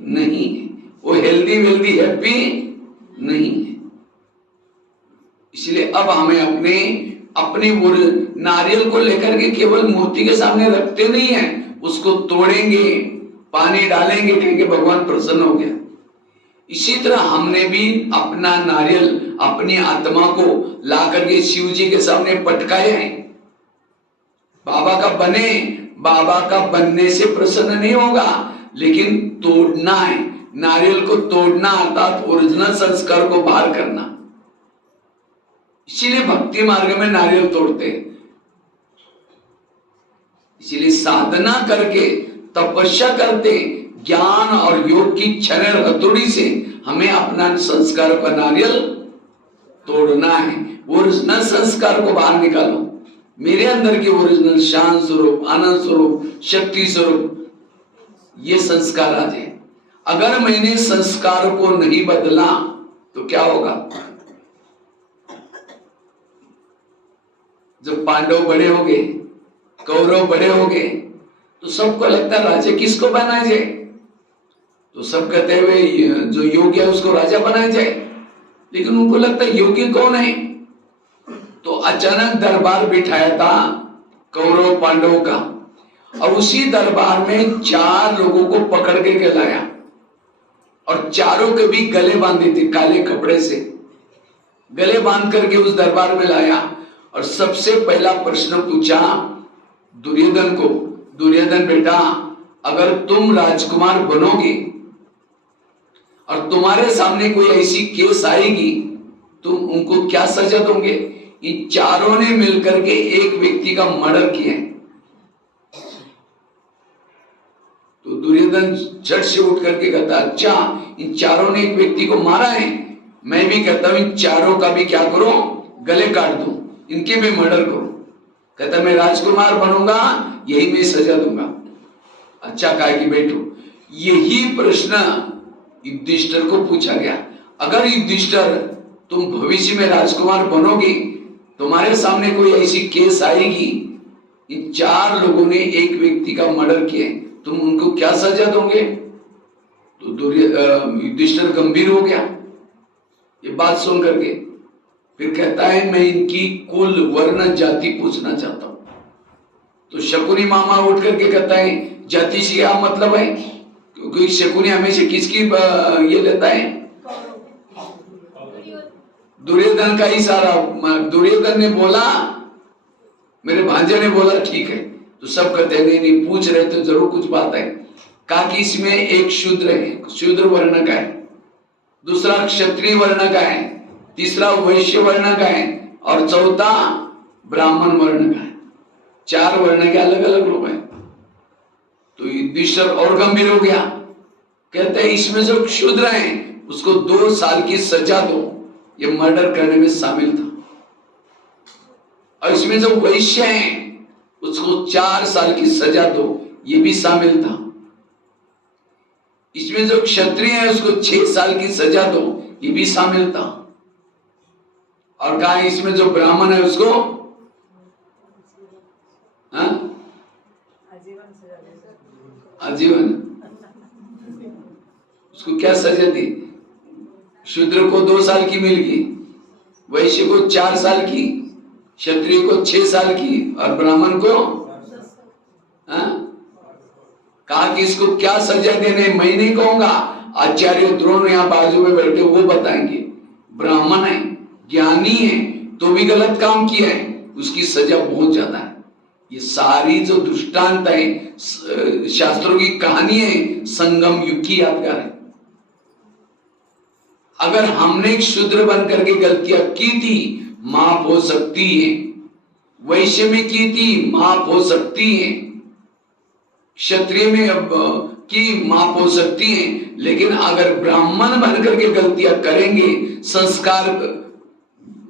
नहीं है, वो हेल्दी वेल्दी हैप्पी नहीं है। इसलिए अब हमें अपने नारियल को लेकर के केवल मूर्ति के सामने रखते नहीं है, उसको तोड़ेंगे, पानी डालेंगे, कहेंगे भगवान प्रसन्न हो गया। इसी तरह हमने भी अपना नारियल, अपनी आत्मा को ला करके शिव जी के सामने पटकाए हैं। बाबा का बने, बाबा का बनने से प्रसन्न नहीं होगा, लेकिन तोड़ना है। नारियल को तोड़ना अर्थात ओरिजिनल संस्कार को बाहर करना। इसीलिए भक्ति मार्ग में नारियल तोड़ते हैं। इसीलिए साधना करके, तपस्या करते, ज्ञान और योग की छनेर हथौड़ी से हमें अपना संस्कार का नारियल तोड़ना है। ओरिजिनल संस्कार को बाहर निकालो। मेरे अंदर के ओरिजिनल शांत स्वरूप, आनंद स्वरूप, शक्ति स्वरूप, ये संस्कार आ जाए। अगर मैंने संस्कार को नहीं बदला तो क्या होगा? जब पांडव बड़े हो गए, कौरव बड़े हो गए, तो सबको लगता है राजा किसको बनाया जाए? तो सब कहते हुए जो योगी है उसको राजा बनाया जाए। लेकिन उनको लगता है योगी कौन है? तो अचानक दरबार बिठाया था कौरव पांडवों का, और उसी दरबार में 4 लोगों को पकड़ के लाया और चारों के भी गले बांधे थे, काले कपड़े से गले बांध करके उस दरबार में लाया। और सबसे पहला प्रश्न पूछा दुर्योधन को, दुर्योधन बेटा, अगर तुम राजकुमार बनोगे और तुम्हारे सामने कोई ऐसी केस आएगी, तुम उनको क्या सजा दोगे? इन चारों ने मिलकर के एक व्यक्ति का मर्डर किया। तो दुर्योधन झट से उठ करके कहता, अच्छा इन चारों ने एक व्यक्ति को मारा है, मैं भी कहता हूं इन चारों का भी क्या करो, गले काट दो, इनके भी मर्डर करो। कहता मैं राजकुमार बनूंगा, यही मैं सजा दूंगा। अच्छा कहा कि बैठो। यही प्रश्न युधिष्ठिर को पूछा गया। अगर युधिष्ठिर तुम भविष्य में राजकुमार बनोगे, तुम्हारे सामने कोई ऐसी केस आएगी, इन 4 लोगों ने एक व्यक्ति का मर्डर किया, तुम उनको क्या सजा दोगे? तो युधिष्ठिर गंभीर हो गया ये बात सुन करके। फिर कहता है मैं इनकी कुल वर्ण जाति पूछना चाहता हूं। तो शकुनी मामा उठ करके कहता है जाति से क्या मतलब है? क्योंकि शकुनी हमेशा किसकी ये लेता है? दुर्योधन का ही सारा। दुर्योधन ने बोला, मेरे भांजे ने बोला ठीक है, तो सब कहते हैं नहीं नहीं, पूछ रहे तो जरूर कुछ बात है। कहा कि इसमें एक शूद्र है, शूद्र वर्ण का है, दूसरा क्षत्रिय वर्ण का है, तीसरा वैश्य वर्ण का है और चौथा ब्राह्मण वर्ण का है। 4 वर्ण के अलग अलग रूप है। तो युधिष्ठिर और गंभीर हो गया, कहते हैं इसमें जो क्षुद्र है उसको 2 साल की सजा दो, ये मर्डर करने में शामिल था। और इसमें जो वैश्य है उसको 4 साल की सजा दो, ये भी शामिल था। इसमें जो क्षत्रिय है उसको 6 साल की सजा दो, ये भी शामिल था। और कहा इसमें जो ब्राह्मण है उसको आजीवन। उसको क्या सजा दी? शूद्र को 2 साल की मिल गई, वैश्य को 4 साल की, क्षत्रिय को 6 साल की और ब्राह्मण को कहा कि इसको क्या सजा देने मैं नहीं कहूंगा, आचार्य द्रोण यहाँ बाजू में बैठे वो बताएंगे। ब्राह्मण है, ज्ञानी है, तो भी गलत काम किया है, उसकी सजा बहुत ज्यादा है। ये सारी जो दृष्टांत है, शास्त्रों की कहानी है, संगम युग की यादगार है। अगर हमने शूद्र बन करके गलतियां की थी, माफ हो सकती है। वैश्य में की थी, माफ हो सकती है। क्षत्रिय में की माफ हो सकती है। लेकिन अगर ब्राह्मण बन करके गलतियां करेंगे, संस्कार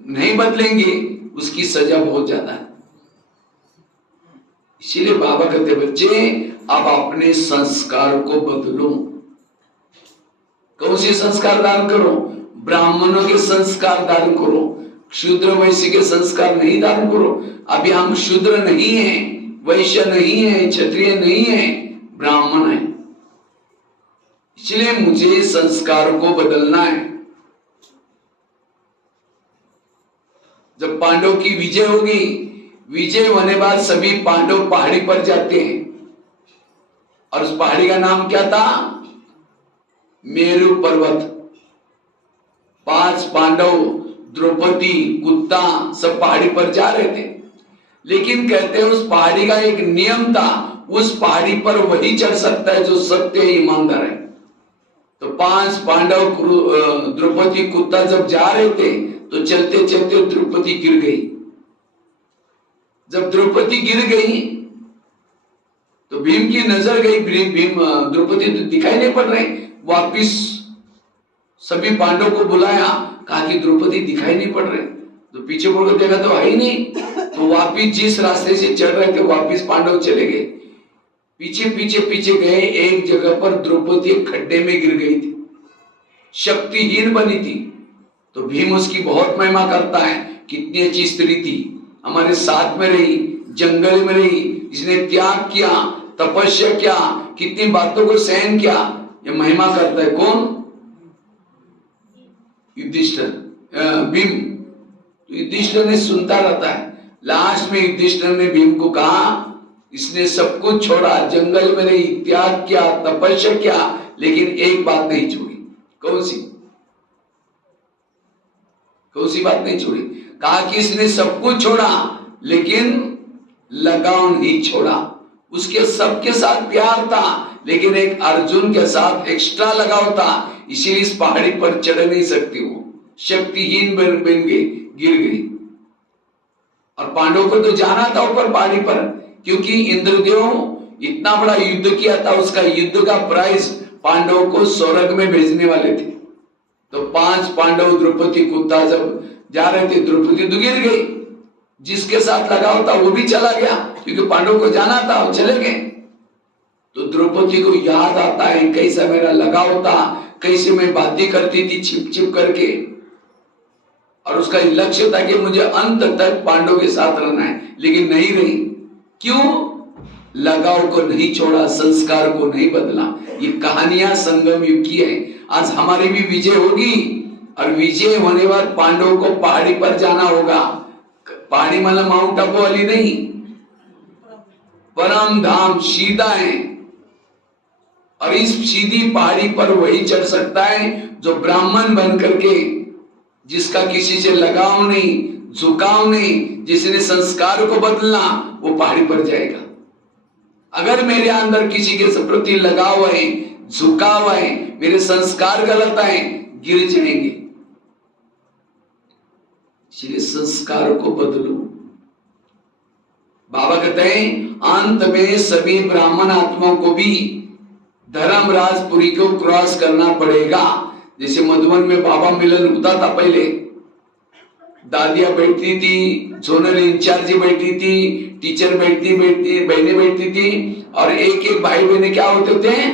नहीं बदलेंगे, उसकी सजा बहुत ज्यादा है। इसीलिए बाबा कहते बच्चे आप अपने संस्कार को बदलो। कौन से संस्कार धारण करो? ब्राह्मणों के संस्कार धारण करो, शूद्र वैश्य के संस्कार नहीं धारण करो। अभी हम शूद्र नहीं है, वैश्य नहीं है, क्षत्रिय नहीं है, ब्राह्मण है। इसलिए मुझे संस्कार को बदलना है। जब पांडव की विजय होगी, विजय होने बाद सभी पांडव पहाड़ी पर जाते हैं और उस पहाड़ी का नाम क्या था? मेरु पर्वत। 5 पांडव, द्रौपदी, कुत्ता सब पहाड़ी पर जा रहे थे। लेकिन कहते हैं उस पहाड़ी का एक नियम था, उस पहाड़ी पर वही चढ़ सकता है जो सत्य ईमानदार है। तो 5 पांडव, द्रौपदी, कुत्ता जब जा रहे थे तो चलते चलते द्रौपदी गिर गई। जब द्रौपदी गिर गई तो भीम की नजर गई, भीम द्रौपदी तो दिखाई नहीं पड़ रही। वापिस सभी पांडव को बुलाया, कहा कि द्रौपदी दिखाई नहीं पड़ रहे। तो पीछे मुड़कर देखा तो है ही नहीं। तो वापिस जिस रास्ते से चढ़ रहे थे वापिस पांडव चले गए। पीछे पीछे पीछे गए, एक जगह पर द्रौपदी एक खड्डे में गिर गई थी, शक्तिहीन बनी थी। तो भीम उसकी बहुत महिमा करता है, कितनी अच्छी स्त्री थी, हमारे साथ में रही, जंगल में रही, इसने त्याग किया, तपस्या किया, कितनी बातों को सहन किया, ये महिमा करता है। कौन? युधिष्ठिर, भीम। तो युधिष्ठिर ने सुनता रहता है। लास्ट में युधिष्ठिर ने भीम को कहा, इसने सब कुछ छोड़ा, जंगल में रही, त्याग किया, तपस्या किया, लेकिन एक बात नहीं छोड़ी। कौन सी? कौन सी बात नहीं छोड़ी? कहा कि इसने सब कुछ छोड़ा लेकिन लगाव नहीं छोड़ा। उसके सबके साथ प्यार था, लेकिन एक अर्जुन के साथ एक्स्ट्रा लगाव था, इसीलिए इस पहाड़ी पर चढ़ नहीं सकती, वो शक्तिहीन बन गई, गिर गई। और पांडव को तो जाना था ऊपर पहाड़ी पर, क्योंकि इंद्रदेव इतना बड़ा युद्ध किया था, उसका युद्ध का प्राइस पांडवों को स्वर्ग में भेजने वाले थे। तो 5 पांडव, द्रौपदी, कुत्ता जब जा रहे थे, द्रौपदी तो गिर गई, जिसके साथ लगाव था वो भी चला गया, क्योंकि पांडव को जाना था, वो चले गए। तो द्रौपदी को याद आता है कैसा मेरा लगाव था, कैसे मैं बातें करती थी छिप छिप करके, और उसका लक्ष्य था कि मुझे अंत तक पांडवों के साथ रहना है, लेकिन नहीं रही। क्यों? लगाव को नहीं छोड़ा, संस्कार को नहीं बदला। ये कहानियां संगम युग की है। आज हमारी भी विजय होगी, और विजय होने बाद पांडवों को पहाड़ी पर जाना होगा। पहाड़ी मतलब माउंट आबू वाली नहीं, परम धाम सीधा है, और इस सीधी पहाड़ी पर वही चढ़ सकता है जो ब्राह्मण बन करके, जिसका किसी से लगाव नहीं, झुकाव नहीं, जिसने संस्कार को बदलना, वो पहाड़ी पर जाएगा। अगर मेरे अंदर किसी के प्रति लगाव है, झुकाव है, मेरे संस्कार गलत है, गिर जाएंगे। इसलिए संस्कार को बदलो। बाबा कहते हैं अंत में सभी ब्राह्मण आत्माओं को भी धर्मराजपुरी को क्रॉस करना पड़ेगा। जैसे मधुबन में बाबा मिलन होता था पहले, दादियां बैठती थी, जोनल इंचार्ज बैठी थी, टीचर बैठती बहनें बैठती थी, और एक एक भाई बहने क्या होते थे,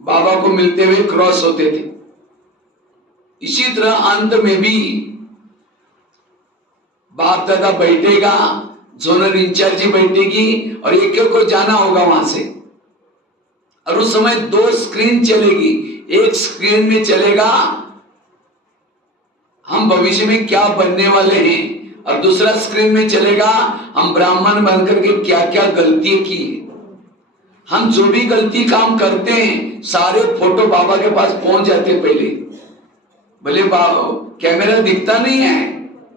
बाबा को मिलते हुए क्रॉस होते थे। इसी तरह अंत में भी बाप दादा बैठेगा, जोनल इंचार्ज बैठेगी, और एक एक को जाना होगा वहां से। और उस समय 2 स्क्रीन चलेगी। एक स्क्रीन में चलेगा हम भविष्य में क्या बनने वाले हैं, और दूसरा स्क्रीन में चलेगा हम ब्राह्मण बनकर के क्या क्या गलती की। हम जो भी गलती काम करते हैं सारे फोटो बाबा के पास पहुंच जाते हैं पहले। भले कैमरा दिखता नहीं है,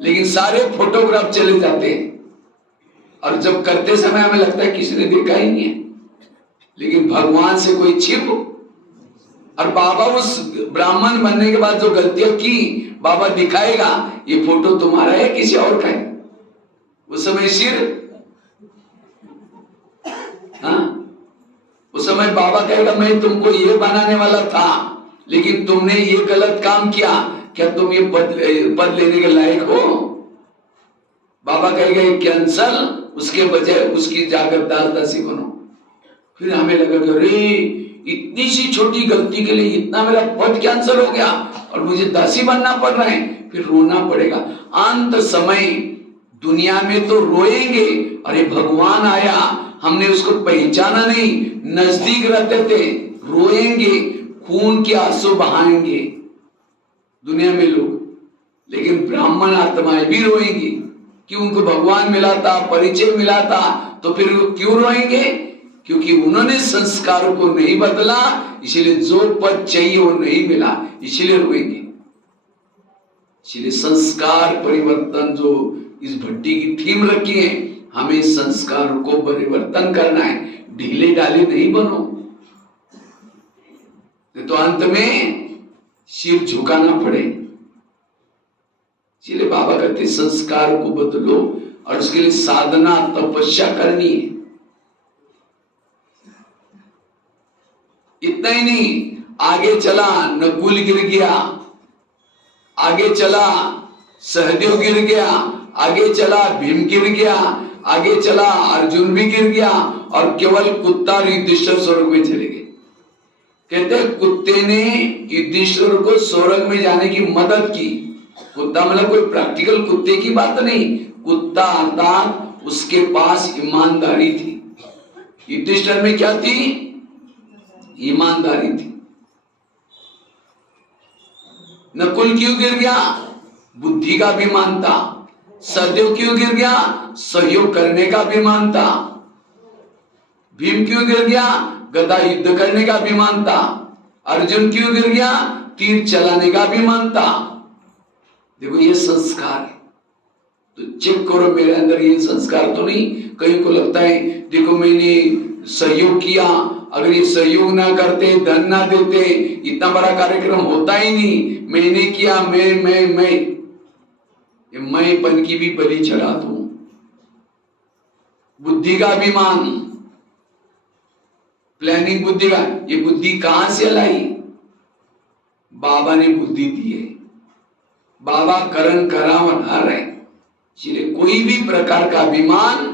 लेकिन सारे फोटोग्राफ चले जाते हैं, और जब करते समय हमें लगता है किसी ने देखा ही नहीं है, लेकिन भगवान से कोई छिप। और बाबा उस ब्राह्मण बनने के बाद जो गलतियां की बाबा दिखाएगा, ये फोटो तुम्हारा है किसी और का है। उस समय सिर, हाँ, उस समय बाबा कहेगा मैं तुमको ये बनाने वाला था, लेकिन तुमने ये गलत काम किया, क्या तुम ये पद लेने के लायक हो? बाबा कहेगा ये कैंसल, उसके बजाय उसकी जाकर दास दासी बनो। फिर हमें लगा अरे इतनी सी छोटी गलती के लिए इतना मेरा पद कैंसल हो गया और मुझे दासी बनना पड़ रहा है, फिर रोना पड़ेगा। अंत समय दुनिया में तो रोएंगे, अरे भगवान आया, हमने उसको पहचाना नहीं, नजदीक रहते थे, रोएंगे, खून के आंसू बहाएंगे दुनिया में लोग। लेकिन ब्राह्मण आत्माएं भी रोएंगी कि उनको भगवान मिला था, परिचय मिला था, तो फिर वो क्यों रोएंगे? क्योंकि उन्होंने संस्कारों को नहीं बदला, इसलिए जो पद चाहिए वो नहीं मिला, इसलिए रोएंगे। इसलिए संस्कार परिवर्तन जो इस भट्टी की थीम रखी है, हमें संस्कारों को परिवर्तन करना है, ढीले ढाले नहीं बनो, तो अंत में सिर झुकाना पड़े। इसलिए बाबा कहते संस्कार को बदलो, और उसके लिए साधना तपस्या करनी है। इतना ही नहीं, आगे चला नकुल गिर गया, आगे चला सहदेव गिर गया, आगे चला भीम गिर गया, आगे चला अर्जुन भी गिर गया, और केवल कुत्ता और युधिष्ठिर स्वर्ग में चले गए। कहते कुत्ते ने युधिष्ठिर को स्वर्ग में जाने की मदद की। कुत्ता मतलब कोई प्रैक्टिकल कुत्ते की बात नहीं, कुत्ता अर्थात उसके पास ईमानदारी थी। युधिष्ठिर में क्या थी? ईमानदारी थी। नकुल क्यों गिर गया? बुद्धि का अभिमान था। सहदेव क्यों गिर गया? सहयोग करने का अभिमान था। भीम क्यों गिर गया? गदा युद्ध करने का अभिमान था। अर्जुन क्यों गिर गया? तीर चलाने का अभिमान था। देखो ये संस्कार है, तो चेक करो मेरे अंदर ये संस्कार तो नहीं। कहीं को लगता है देखो मैंने सहयोग किया, अगर ये सहयोग ना करते, धन ना देते, इतना बड़ा कार्यक्रम होता ही नहीं। मैंने किया, मैं ये मैंपन की भी बलि चढ़ा दूं। बुद्धि का अभिमान, प्लानिंग बुद्धि का, ये बुद्धि कहां से लाई? बाबा ने बुद्धि दी है। बाबा करण करावनहार है, इसलिए कोई भी प्रकार का अभिमान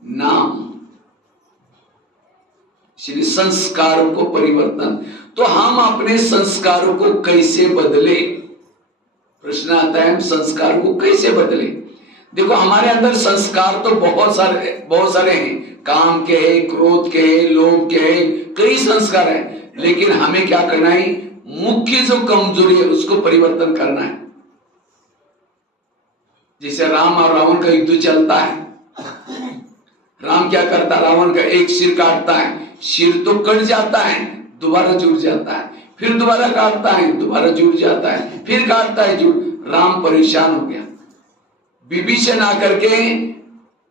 ना। इसलिए संस्कारों को परिवर्तन। तो हम अपने संस्कारों को कैसे बदले? प्रश्न आता है, हम संस्कार को कैसे बदले? देखो, हमारे अंदर संस्कार तो बहुत सारे हैं। काम के है, क्रोध के है, लोभ के है, कई संस्कार है। लेकिन हमें क्या करना है? मुख्य जो कमजोरी है उसको परिवर्तन करना है। जैसे राम और रावण का युद्ध चलता है, राम क्या करता? रावण का एक सिर काटता है, सिर तो कट जाता है, दोबारा जुड़ जाता है, फिर दोबारा काटता है, दोबारा जुड़ जाता है, फिर काटता है, जुड़। राम परेशान हो गया। विभीषण आकर के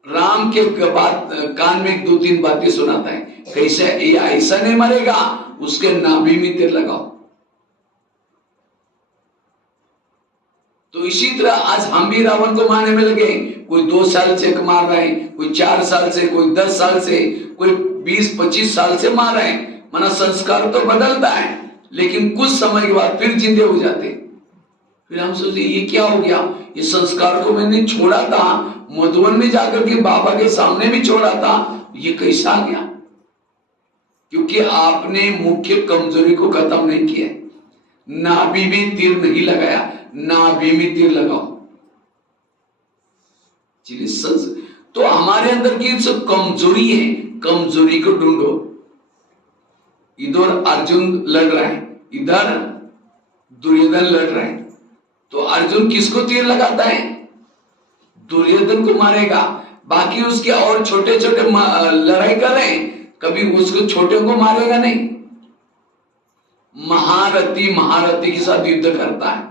राम के बात कान में 2-3 बातें सुनाता है, कैसे ये ऐसा नहीं मरेगा, उसके नाभि में तीर लगाओ। तो इसी तरह आज हम भी रावण को मारने में लगे। कोई 2 साल से मार रहे हैं, कोई 4 साल से, कोई 10 साल से, कोई 20-25 साल से मार रहे हैं। माना संस्कार तो बदलता है, लेकिन कुछ समय के बाद फिर जिंदे हो जाते। फिर हम सोचते ये क्या हो गया? ये संस्कार को मैंने छोड़ा था, मधुवन में जाकर के बाबा के सामने भी छोड़ा था, ये कैसा आ गया? क्योंकि आपने मुख्य कमजोरी को खत्म नहीं किया। नाभि में तीर नहीं लगाया, नाभि में तीर लगाओ। तो हमारे अंदर की जो कमजोरी है, कमजोरी को ढूंढो। इधर अर्जुन लड़ रहा है, इधर दुर्योधन लड़ रहा है। तो अर्जुन किसको तीर लगाता है? दुर्योधन को मारेगा। बाकी उसके और छोटे छोटे लड़ाई कर रहे हैं, कभी उसको छोटे को मारेगा नहीं। महारथी के साथ युद्ध करता है।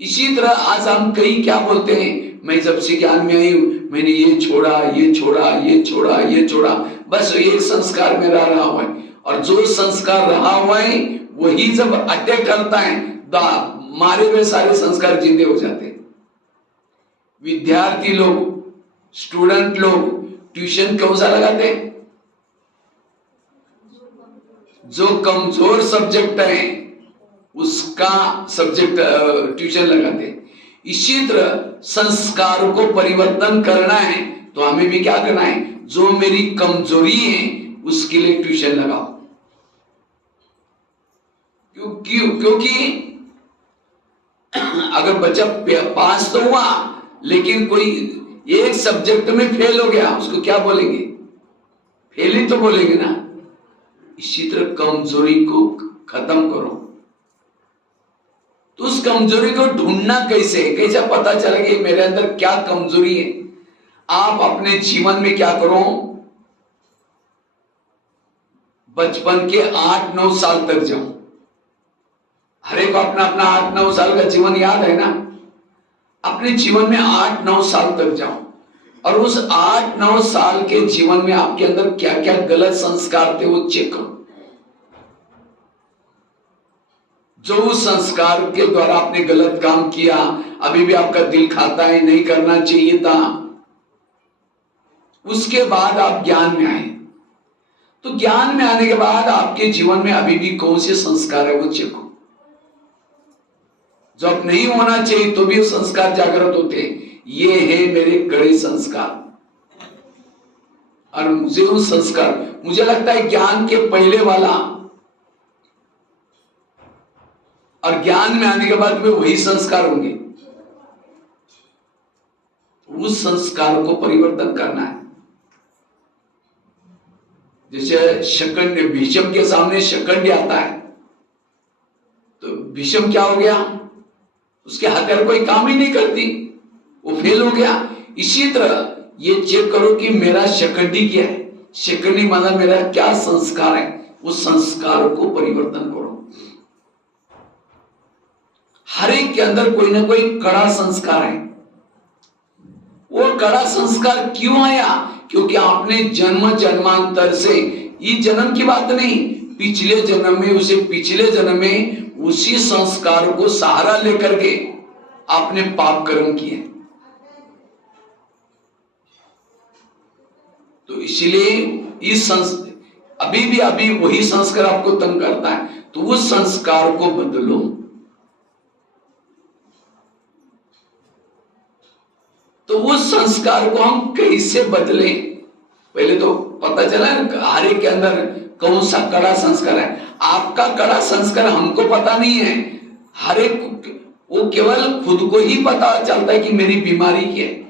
इसी तरह आज हम कई क्या बोलते हैं, मैं जब से ज्ञान में आई हूं, मैंने ये छोड़ा, ये छोड़ा, ये छोड़ा, ये छोड़ा, बस एक संस्कार मेरा रहा हुआ है। और जो संस्कार रहा हुआ है वही जब अटैक करता है, मारे हुए सारे संस्कार जिंदे हो जाते हैं। विद्यार्थी लोग, स्टूडेंट लोग ट्यूशन कौन सा लगाते हैं? जो कमजोर सब्जेक्ट है उसका सब्जेक्ट ट्यूशन लगाते हैं। इसी तरह संस्कारों को परिवर्तन करना है तो हमें भी क्या करना है? जो मेरी कमजोरी है उसके लिए ट्यूशन लगाओ। क्योंकि अगर बच्चा पास तो हुआ लेकिन कोई एक सब्जेक्ट में फेल हो गया, उसको क्या बोलेंगे? फेल ही तो बोलेंगे ना। इसी तरह कमजोरी को खत्म करो। तो उस कमजोरी को ढूंढना कैसे पता चला कि मेरे अंदर क्या कमजोरी है? आप अपने जीवन में क्या करो, बचपन के 8-9 साल तक जाओ। हर एक अपना अपना 8-9 साल का जीवन याद है ना। अपने जीवन में 8-9 साल तक जाओ और उस 8-9 साल के जीवन में आपके अंदर क्या क्या गलत संस्कार थे वो चेक करो। जो उस संस्कार के द्वारा आपने गलत काम किया, अभी भी आपका दिल खाता है, नहीं करना चाहिए था, उसके बाद आप ज्ञान में आए। तो ज्ञान में आने के बाद आपके जीवन में अभी भी कौन से संस्कार है वो चेको। जो अब नहीं होना चाहिए तो भी संस्कार जागृत होते, ये है मेरे कड़े संस्कार। और मुझे उस संस्कार, मुझे लगता है ज्ञान के पहले वाला और ज्ञान में आने के बाद में वही संस्कार होंगे। उस संस्कार को परिवर्तन करना है। जैसे शकंड, भीष्म के सामने शकंड आता है तो भीष्म क्या हो गया? उसके हथियार कोई काम ही नहीं करती, वो फेल हो गया। इसी तरह ये चेक करो कि मेरा शकंडी क्या है। शकंडी मतलब मेरा क्या संस्कार है, उस संस्कार को परिवर्तन करो। हर एक के अंदर कोई ना कोई कड़ा संस्कार है। वो कड़ा संस्कार क्यों आया? क्योंकि आपने जन्म जन्मांतर से, ये जन्म की बात नहीं, पिछले जन्म में पिछले जन्म में उसी संस्कार को सहारा लेकर के आपने पाप कर्म किए। तो इसलिए इस अभी वही संस्कार आपको तंग करता है, तो उस संस्कार को बदलो। तो उस संस्कार को हम कैसे बदलें? पहले तो पता चला हर एक के अंदर कौन सा कड़ा संस्कार है। आपका कड़ा संस्कार हमको पता नहीं है, हर एक वो केवल खुद को ही पता चलता है कि मेरी बीमारी क्या है।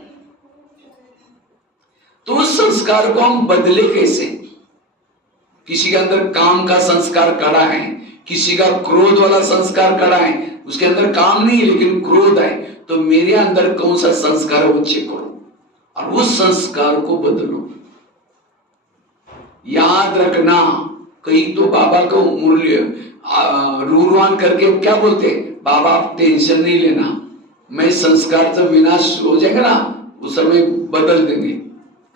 तो उस संस्कार को हम बदले कैसे। किसी के अंदर काम का संस्कार कड़ा है, किसी का क्रोध वाला संस्कार कड़ा है, उसके अंदर काम नहीं है लेकिन क्रोध है, तो मेरे अंदर कौन सा संस्कार है वो चेक करो और उस संस्कार को बदलो। याद रखना, कई तो बाबा को मूल्य रूरवान करके क्या बोलते, बाबा आप टेंशन नहीं लेना, मैं संस्कार जब विनाश हो जाएगा ना उस समय बदल देंगे।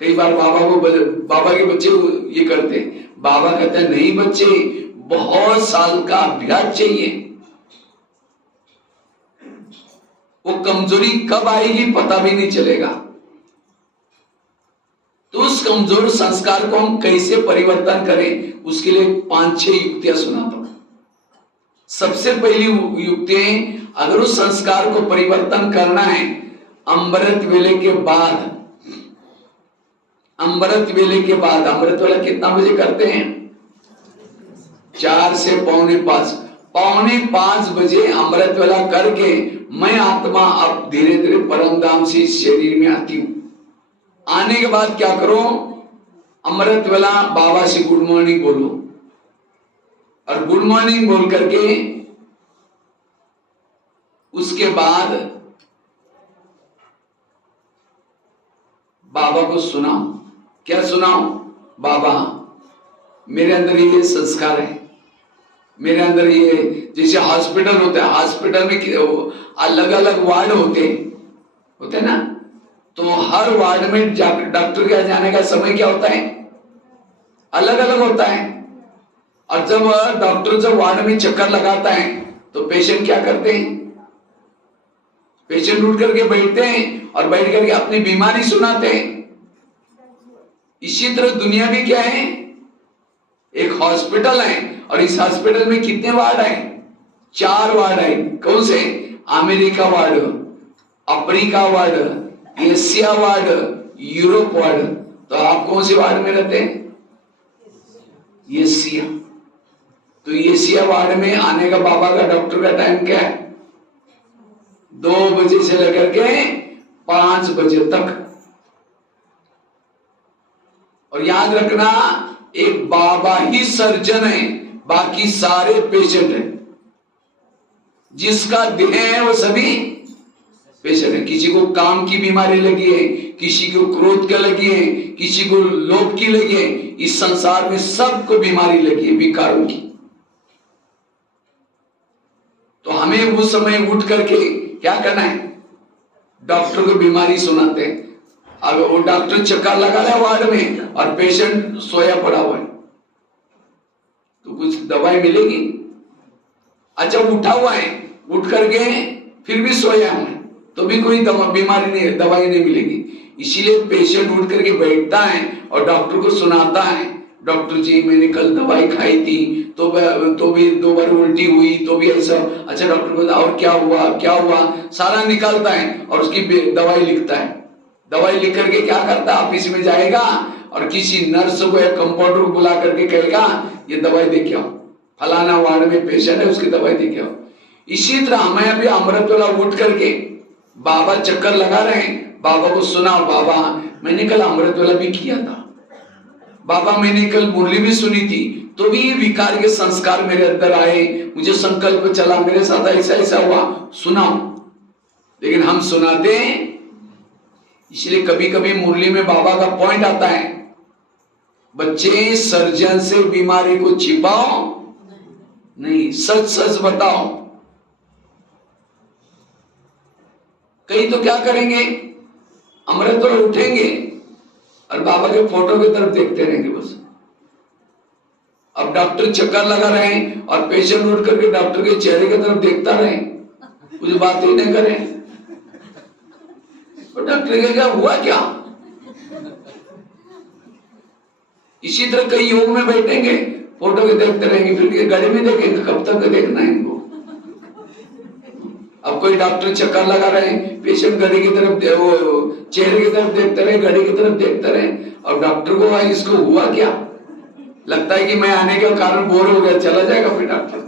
कई बार बाबा के बच्चे ये करते, बाबा कहते हैं नहीं बच्चे, बहुत साल का अभ्यास चाहिए, वो कमजोरी कब आएगी पता भी नहीं चलेगा। तो उस कमजोर संस्कार को हम कैसे परिवर्तन करें, उसके लिए 5-6 युक्तियां सुनाता हूं। सबसे पहली युक्ति, अगर उस संस्कार को परिवर्तन करना है, अमृत वेले के बाद, अमृत वेले के बाद, अमृत वेला कितना बजे करते हैं, 4 से 4:45, 4:45 बजे अमृत वेला करके मैं आत्मा अब धीरे धीरे परम धाम से इस शरीर में आती हूं। आने के बाद क्या करो, अमृत वेला बाबा से गुड मॉर्निंग बोलो और गुड मॉर्निंग बोल करके उसके बाद बाबा को सुनाओ। क्या सुनाओ, बाबा मेरे अंदर ये संस्कार है, मेरे अंदर ये, जैसे हॉस्पिटल होता है, हॉस्पिटल में अलग अलग वार्ड होते ना, तो हर वार्ड में डॉक्टर के जाने का समय क्या होता है, अलग अलग होता है। और जब डॉक्टर जब वार्ड में चक्कर लगाता है तो पेशेंट क्या करते हैं, पेशेंट उठ करके बैठते हैं और बैठ करके अपनी बीमारी सुनाते हैं। इसी तरह दुनिया भी क्या है, एक हॉस्पिटल है और इस हॉस्पिटल में कितने वार्ड हैं, 4 वार्ड है। कौन से, America ward, Africa ward, Asia ward, Europe ward. तो आप कौन से वार्ड में रहते हैं, एशिया। तो एशिया वार्ड में आने का बाबा का डॉक्टर का टाइम क्या है, 2 बजे से लेकर के 5 बजे तक। और याद रखना, एक बाबा ही सर्जन है, बाकी सारे पेशेंट हैं। जिसका देह है वो सभी पेशेंट है। किसी को काम की बीमारी लगी है, किसी को क्रोध का लगी है, किसी को लोभ की लगी है। इस संसार में सबको बीमारी लगी है, विकारों की। तो हमें उस समय उठ करके क्या करना है, डॉक्टर को बीमारी सुनाते हैं। अगर वो डॉक्टर चक्कर लगा रहा है वार्ड में और पेशेंट सोया पड़ा हुआ है तो कुछ दवाई मिलेगी। अच्छा उठा हुआ है, उठ करके फिर भी सोया है तो भी कोई बीमारी नहीं, दवाई नहीं मिलेगी। इसीलिए पेशेंट उठ करके बैठता है और डॉक्टर को सुनाता है, डॉक्टर जी मैंने कल दवाई खाई थी तो भी 2 बार उल्टी हुई, तो भी ऐसा। अच्छा डॉक्टर को और क्या हुआ सारा निकालता है और उसकी दवाई लिखता है। दवाई लिख करके क्या करता है, ऑफिस में जाएगा और किसी नर्स को या कंपाउंडर को बुला करके कहेगा ये दवाई दे के आओ, फलाना वार्ड में पेशेंट है उसकी दवाई दे के आओ। इसी तरह हमें अभी अमृत वाला उठ करके बाबा चक्कर लगा रहे हैं, बाबा को सुनाओ, बाबा मैंने कल अमृत वाला भी किया था, बाबा मैंने कल मुरली भी सुनी थी, तो भी ये विकार के संस्कार मेरे अंदर आए, मुझे संकल्प चला, मेरे साथ ऐसा ऐसा हुआ, सुनाओ। लेकिन हम सुनाते हैं, इसलिए कभी कभी मुरली में बाबा का पॉइंट आता है, बच्चे सर्जन से बीमारी को छिपाओ नहीं, सच सच बताओ। कई तो क्या करेंगे, अमृत वाला उठेंगे और बाबा के फोटो की तरफ देखते रहेंगे बस। अब डॉक्टर चक्कर लगा रहे हैं और पेशेंट उठ करके डॉक्टर के चेहरे की तरफ देखता रहे, कुछ बात ही नहीं करें, तो डॉक्टर का क्या हुआ क्या। इसी तरह कई योग में बैठेंगे, फोटो के देखते रहेंगे, फिर घड़ी में देखेंगे, कब तक देखना है इनको। अब कोई डॉक्टर चक्कर लगा रहे हैं, पेशेंट घड़ी की तरफ वो चेहरे की तरफ देखते रहे, घड़ी की तरफ देखते रहे, और डॉक्टर को इसको हुआ क्या, लगता है कि मैं आने के कारण बोर हो गया, चला जाएगा फिर डॉक्टर।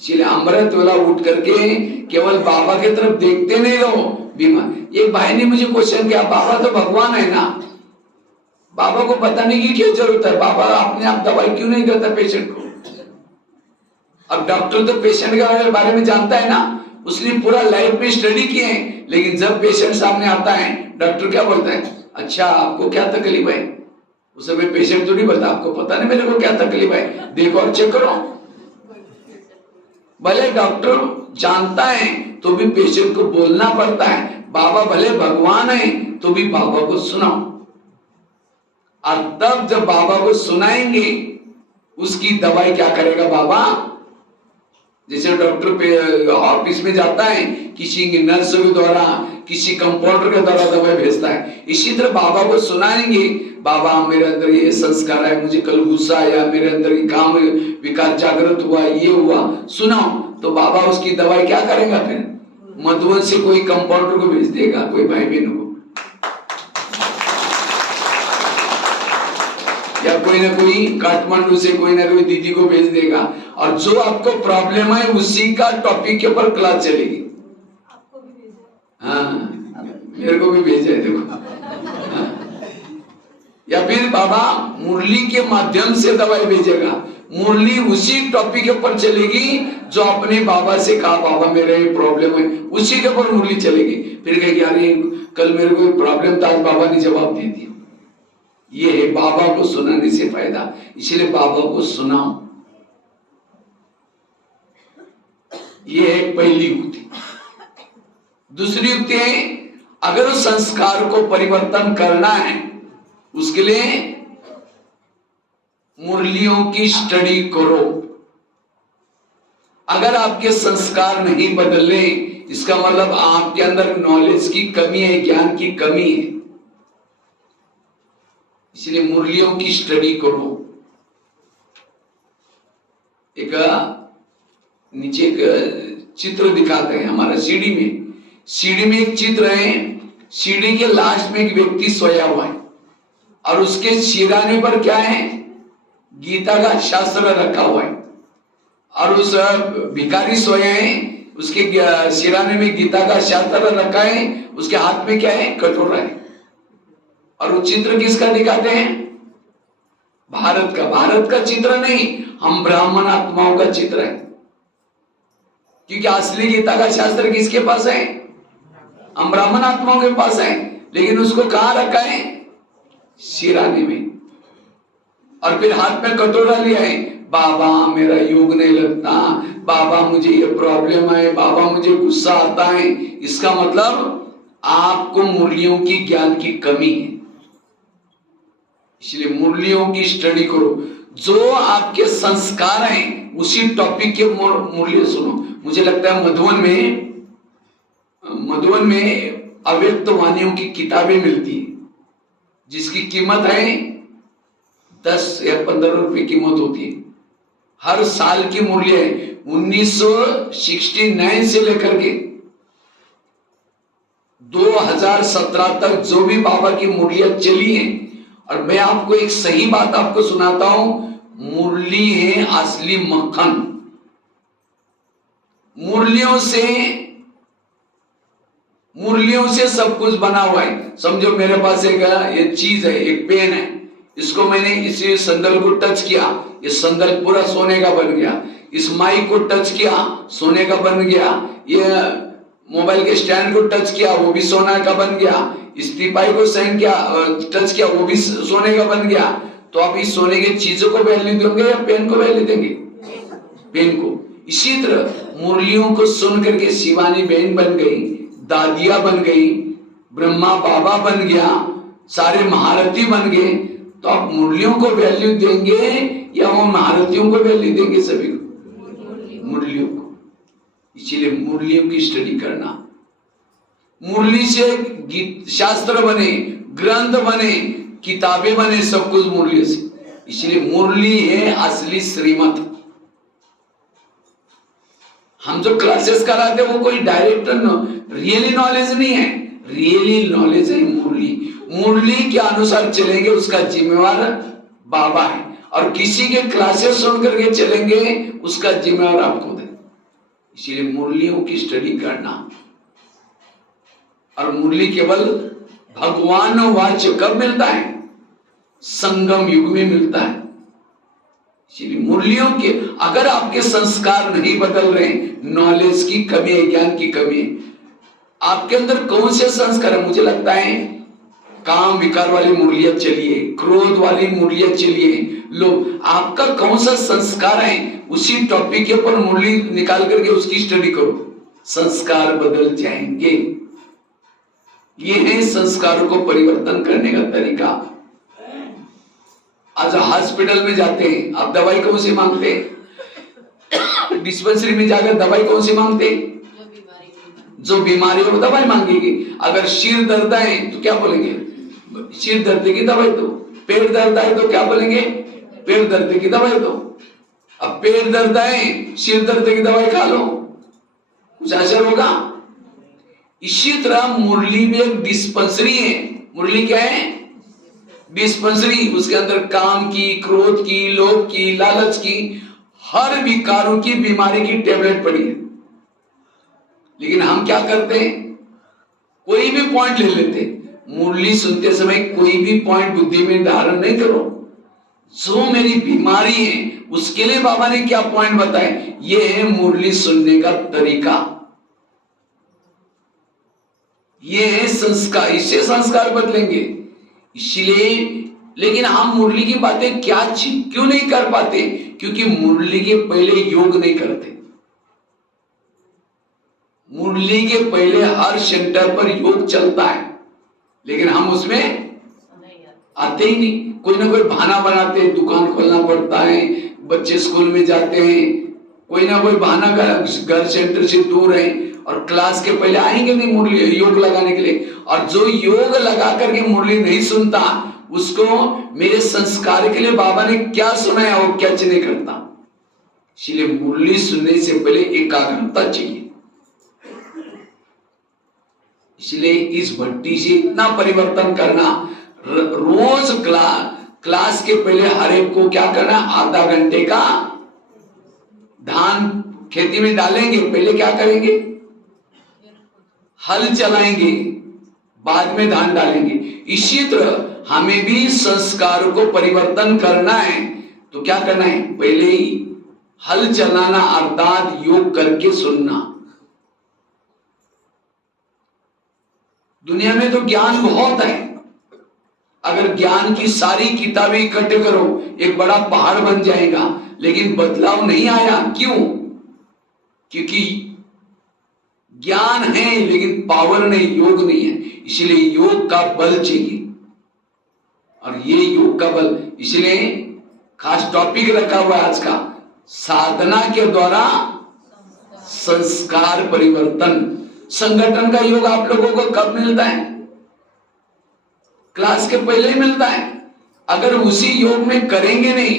इसलिए अमृत वाला उठ करके केवल बाबा की तरफ देखते नहीं रहो। बीमार एक भाई ने मुझे क्वेश्चन किया, बाबा तो भगवान है ना, बाबा को बताने की क्या जरूरत है, बाबा अपने आप दवाई क्यों नहीं देता पेशेंट को। अब डॉक्टर तो पेशेंट के बारे में जानता है ना, उसने पूरा लाइफ में स्टडी किए हैं, लेकिन जब पेशेंट सामने आता है डॉक्टर क्या बोलता है, अच्छा आपको क्या तकलीफ है। उस समय पेशेंट तो नहीं बोलता आपको पता नहीं मेरे को क्या तकलीफ है, देखो और चेक करो। भले डॉक्टर जानता है तो भी पेशेंट को बोलना पड़ता है। बाबा भले भगवान है तो भी बाबा को सुनाओ, और तब जब बाबा को सुनाएंगे उसकी दवाई क्या करेगा बाबा। जैसे डॉक्टर ऑफिस में जाता है, किसी नर्स के द्वारा, किसी कंपाउंडर के द्वारा दवाई भेजता है, इसी तरह बाबा को सुनाएंगे, बाबा मेरे अंदर ये संस्कार है, मुझे कल गुस्सा आया, मेरे अंदर ये काम विकार जागृत हुआ, ये हुआ, सुनाओ। तो बाबा उसकी दवाई क्या करेगा फिर, मधुबन से कोई कंपाउंडर को भेज देगा, कोई भाई बहनों को, या कोई ना कोई काठमांडू से कोई ना कोई दीदी को भेज देगा, और जो आपको प्रॉब्लम है उसी का टॉपिक के ऊपर क्लास चलेगी। आपको भी भेजा, हाँ मेरे को भी भेजा है देखो। हाँ। या फिर बाबा मुरली के माध्यम से दवाई भेजेगा, मुरली उसी टॉपिक के ऊपर चलेगी जो आपने बाबा से कहा, बाबा मेरे प्रॉब्लम है, उसी के ऊपर मुरली चलेगी। फिर कहेगी अरे कल मेरे को प्रॉब्लम था, आज बाबा ने जवाब दे दिया। ये है बाबा को सुनाने से फायदा, इसलिए बाबा को सुनाओ। ये एक पहली युक्ति। दूसरी युक्ति है, अगर उस संस्कार को परिवर्तन करना है उसके लिए मुरलियों की स्टडी करो। अगर आपके संस्कार नहीं बदले, इसका मतलब आपके अंदर नॉलेज की कमी है, ज्ञान की कमी है। इसलिए मुरलियों की स्टडी करो। एक नीचे एक चित्र दिखाते हैं हमारा सीडी में एक चित्र है। सीडी के लास्ट में एक व्यक्ति सोया हुआ है और उसके सिराने पर क्या है, गीता का शास्त्र रखा हुआ है, और उस भिखारी सोए हैं, उसके सिराने में गीता का शास्त्र रखा है, उसके हाथ में क्या है, कटोरा है। और वो चित्र किसका दिखाते हैं, भारत का चित्र नहीं, हम ब्राह्मण आत्माओं का चित्र है। क्योंकि असली गीता का शास्त्र किसके पास है, हम ब्राह्मण आत्माओं के पास है, लेकिन उसको कहां रखा है, सिराने में। और फिर हाथ में कटोरा लिया है, बाबा मेरा योग नहीं लगता, बाबा मुझे ये प्रॉब्लम है, बाबा मुझे गुस्सा आता है। इसका मतलब आपको मुरलियों की ज्ञान की कमी है। इसलिए मुरलियों की स्टडी करो, जो आपके संस्कार हैं उसी टॉपिक के मुरली सुनो। मुझे लगता है मधुबन में अव्यक्त वाणियों की किताबें मिलती है, जिसकी कीमत है 10 या 15 रुपए कीमत होती है। हर साल की मूल्य है, 1969 से लेकर के 2017 तक जो भी बाबा की मुरलियां चली हैं। और मैं आपको एक सही बात आपको सुनाता हूं, मुरली है असली मक्खन। मुरलियों से सब कुछ बना हुआ है। समझो मेरे पास एक ये चीज है, एक पेन है, इसको मैंने इसी संदल को टच किया, ये संदल पूरा सोने का बन गया। इस माइक को टच किया, सोने का बन गया। ये मोबाइल के स्टैंड को टच किया, वो भी सोना का बन गया। इस टीपाई को सहन किया, टच किया, वो भी सोने का बन गया। तो आप इस सोने की चीजों को वैल्यू देंगे या पेन को वैल्यू देंगे, पेन को। इसी तरह मुरलियों को सुन करके शिवानी बहन बन गई, दादिया बन गई, ब्रह्मा बाबा बन गया, सारे महारथी बन गए। तो आप मुरलियों को वैल्यू देंगे या वो महारथियों को वैल्यू देंगे, सभी को, मुरलियों को। इसीलिए मुरलियों की स्टडी करना, मुरली से गीत शास्त्र बने, ग्रंथ बने, किताबें बने, सब कुछ मुरली से। इसलिए मुरली है असली श्रीमत। हम जो क्लासेस कराते हैं वो कोई डायरेक्ट रियली नॉलेज नहीं है, रियली नॉलेज है मुरली। मुरली के अनुसार चलेंगे, उसका जिम्मेवार बाबा है। और किसी के क्लासेस सुन करके चलेंगे उसका जिम्मेवार आप खुद है। इसीलिए मुरलियों की स्टडी करना, और मुरली केवल भगवान वाच्य कब मिलता है? संगम युग में मिलता है। इसीलिए मुरलियों के अगर आपके संस्कार नहीं बदल रहे, नॉलेज की कमी है, ज्ञान की कमी है, आपके अंदर कौन से संस्कार है? मुझे लगता है काम विकार वाली मुरलियां चलिए, क्रोध वाली मुरलियां चलिए, लोग आपका कौन सा संस्कार है उसी टॉपिक के ऊपर मुरली निकाल करके उसकी स्टडी करो, संस्कार बदल जाएंगे। ये है संस्कारों को परिवर्तन करने का तरीका। आज हॉस्पिटल में जाते हैं, आप दवाई कौन सी मांगते हैं? डिस्पेंसरी में जाकर दवाई कौन सी मांगते हैं? जो बीमारी हो दवाई मांगेगी। अगर सिर दर्द है तो क्या बोलेंगे? सिर दर्द की दवाई दो। पेट दर्द है तो क्या बोलेंगे? पेट दर्द की दवाई दो। अब पेट दर्द है, सिर दर्द की दवाई खा लो, कुछ असर होगा? इसी तरह मुरली भी एक डिस्पेंसरी है। मुरली क्या है? डिस्पेंसरी। उसके अंदर काम की, क्रोध की, लोभ की, लालच की, हर विकारों की बीमारी की टेबलेट पड़ी है। लेकिन हम क्या करते हैं? कोई भी पॉइंट ले लेते। मुरली सुनते समय कोई भी पॉइंट बुद्धि में धारण नहीं करो। जो मेरी बीमारी है उसके लिए बाबा ने क्या पॉइंट बताए, ये है मुरली सुनने का तरीका, ये है संस्कार। इससे संस्कार बदलेंगे। इसलिए लेकिन हम मुरली की बातें क्यों नहीं कर पाते? क्योंकि मुरली के पहले योग नहीं करते। मुरली के पहले हर सेंटर पर योग चलता है, लेकिन हम उसमें आते ही नहीं। कोई ना कोई बहाना बनाते हैं, दुकान खोलना पड़ता है, बच्चे स्कूल में जाते हैं, कोई ना कोई बहाना कर, घर सेंटर से दूर है, और क्लास के पहले आएंगे नहीं मुरली योग लगाने के लिए। और जो योग लगा करके मुरली नहीं सुनता, उसको मेरे संस्कार के लिए बाबा ने क्या सुनाया वो कैच नहीं करता। इसलिए मुरली सुनने से पहले एकाग्रता चाहिए। इसलिए इस भट्टी से इतना परिवर्तन करना, रोज क्लास के पहले हर एक को क्या करना, आधा घंटे का धान खेती में डालेंगे, पहले क्या करेंगे? हल चलाएंगे, बाद में धान डालेंगे। इसी तरह हमें भी संस्कारों को परिवर्तन करना है तो क्या करना है? पहले ही हल चलाना, अर्थात योग करके सुनना। दुनिया में तो ज्ञान बहुत है, अगर ज्ञान की सारी किताबें इकट्ठे करो एक बड़ा पहाड़ बन जाएगा, लेकिन बदलाव नहीं आया। क्यों? क्योंकि ज्ञान है लेकिन पावर नहीं, योग नहीं है। इसलिए योग का बल चाहिए, और ये योग का बल, इसलिए खास टॉपिक रखा हुआ है आज का, साधना के द्वारा संस्कार परिवर्तन। संगठन का योग आप लोगों को कब मिलता है? क्लास के पहले ही मिलता है। अगर उसी योग में करेंगे नहीं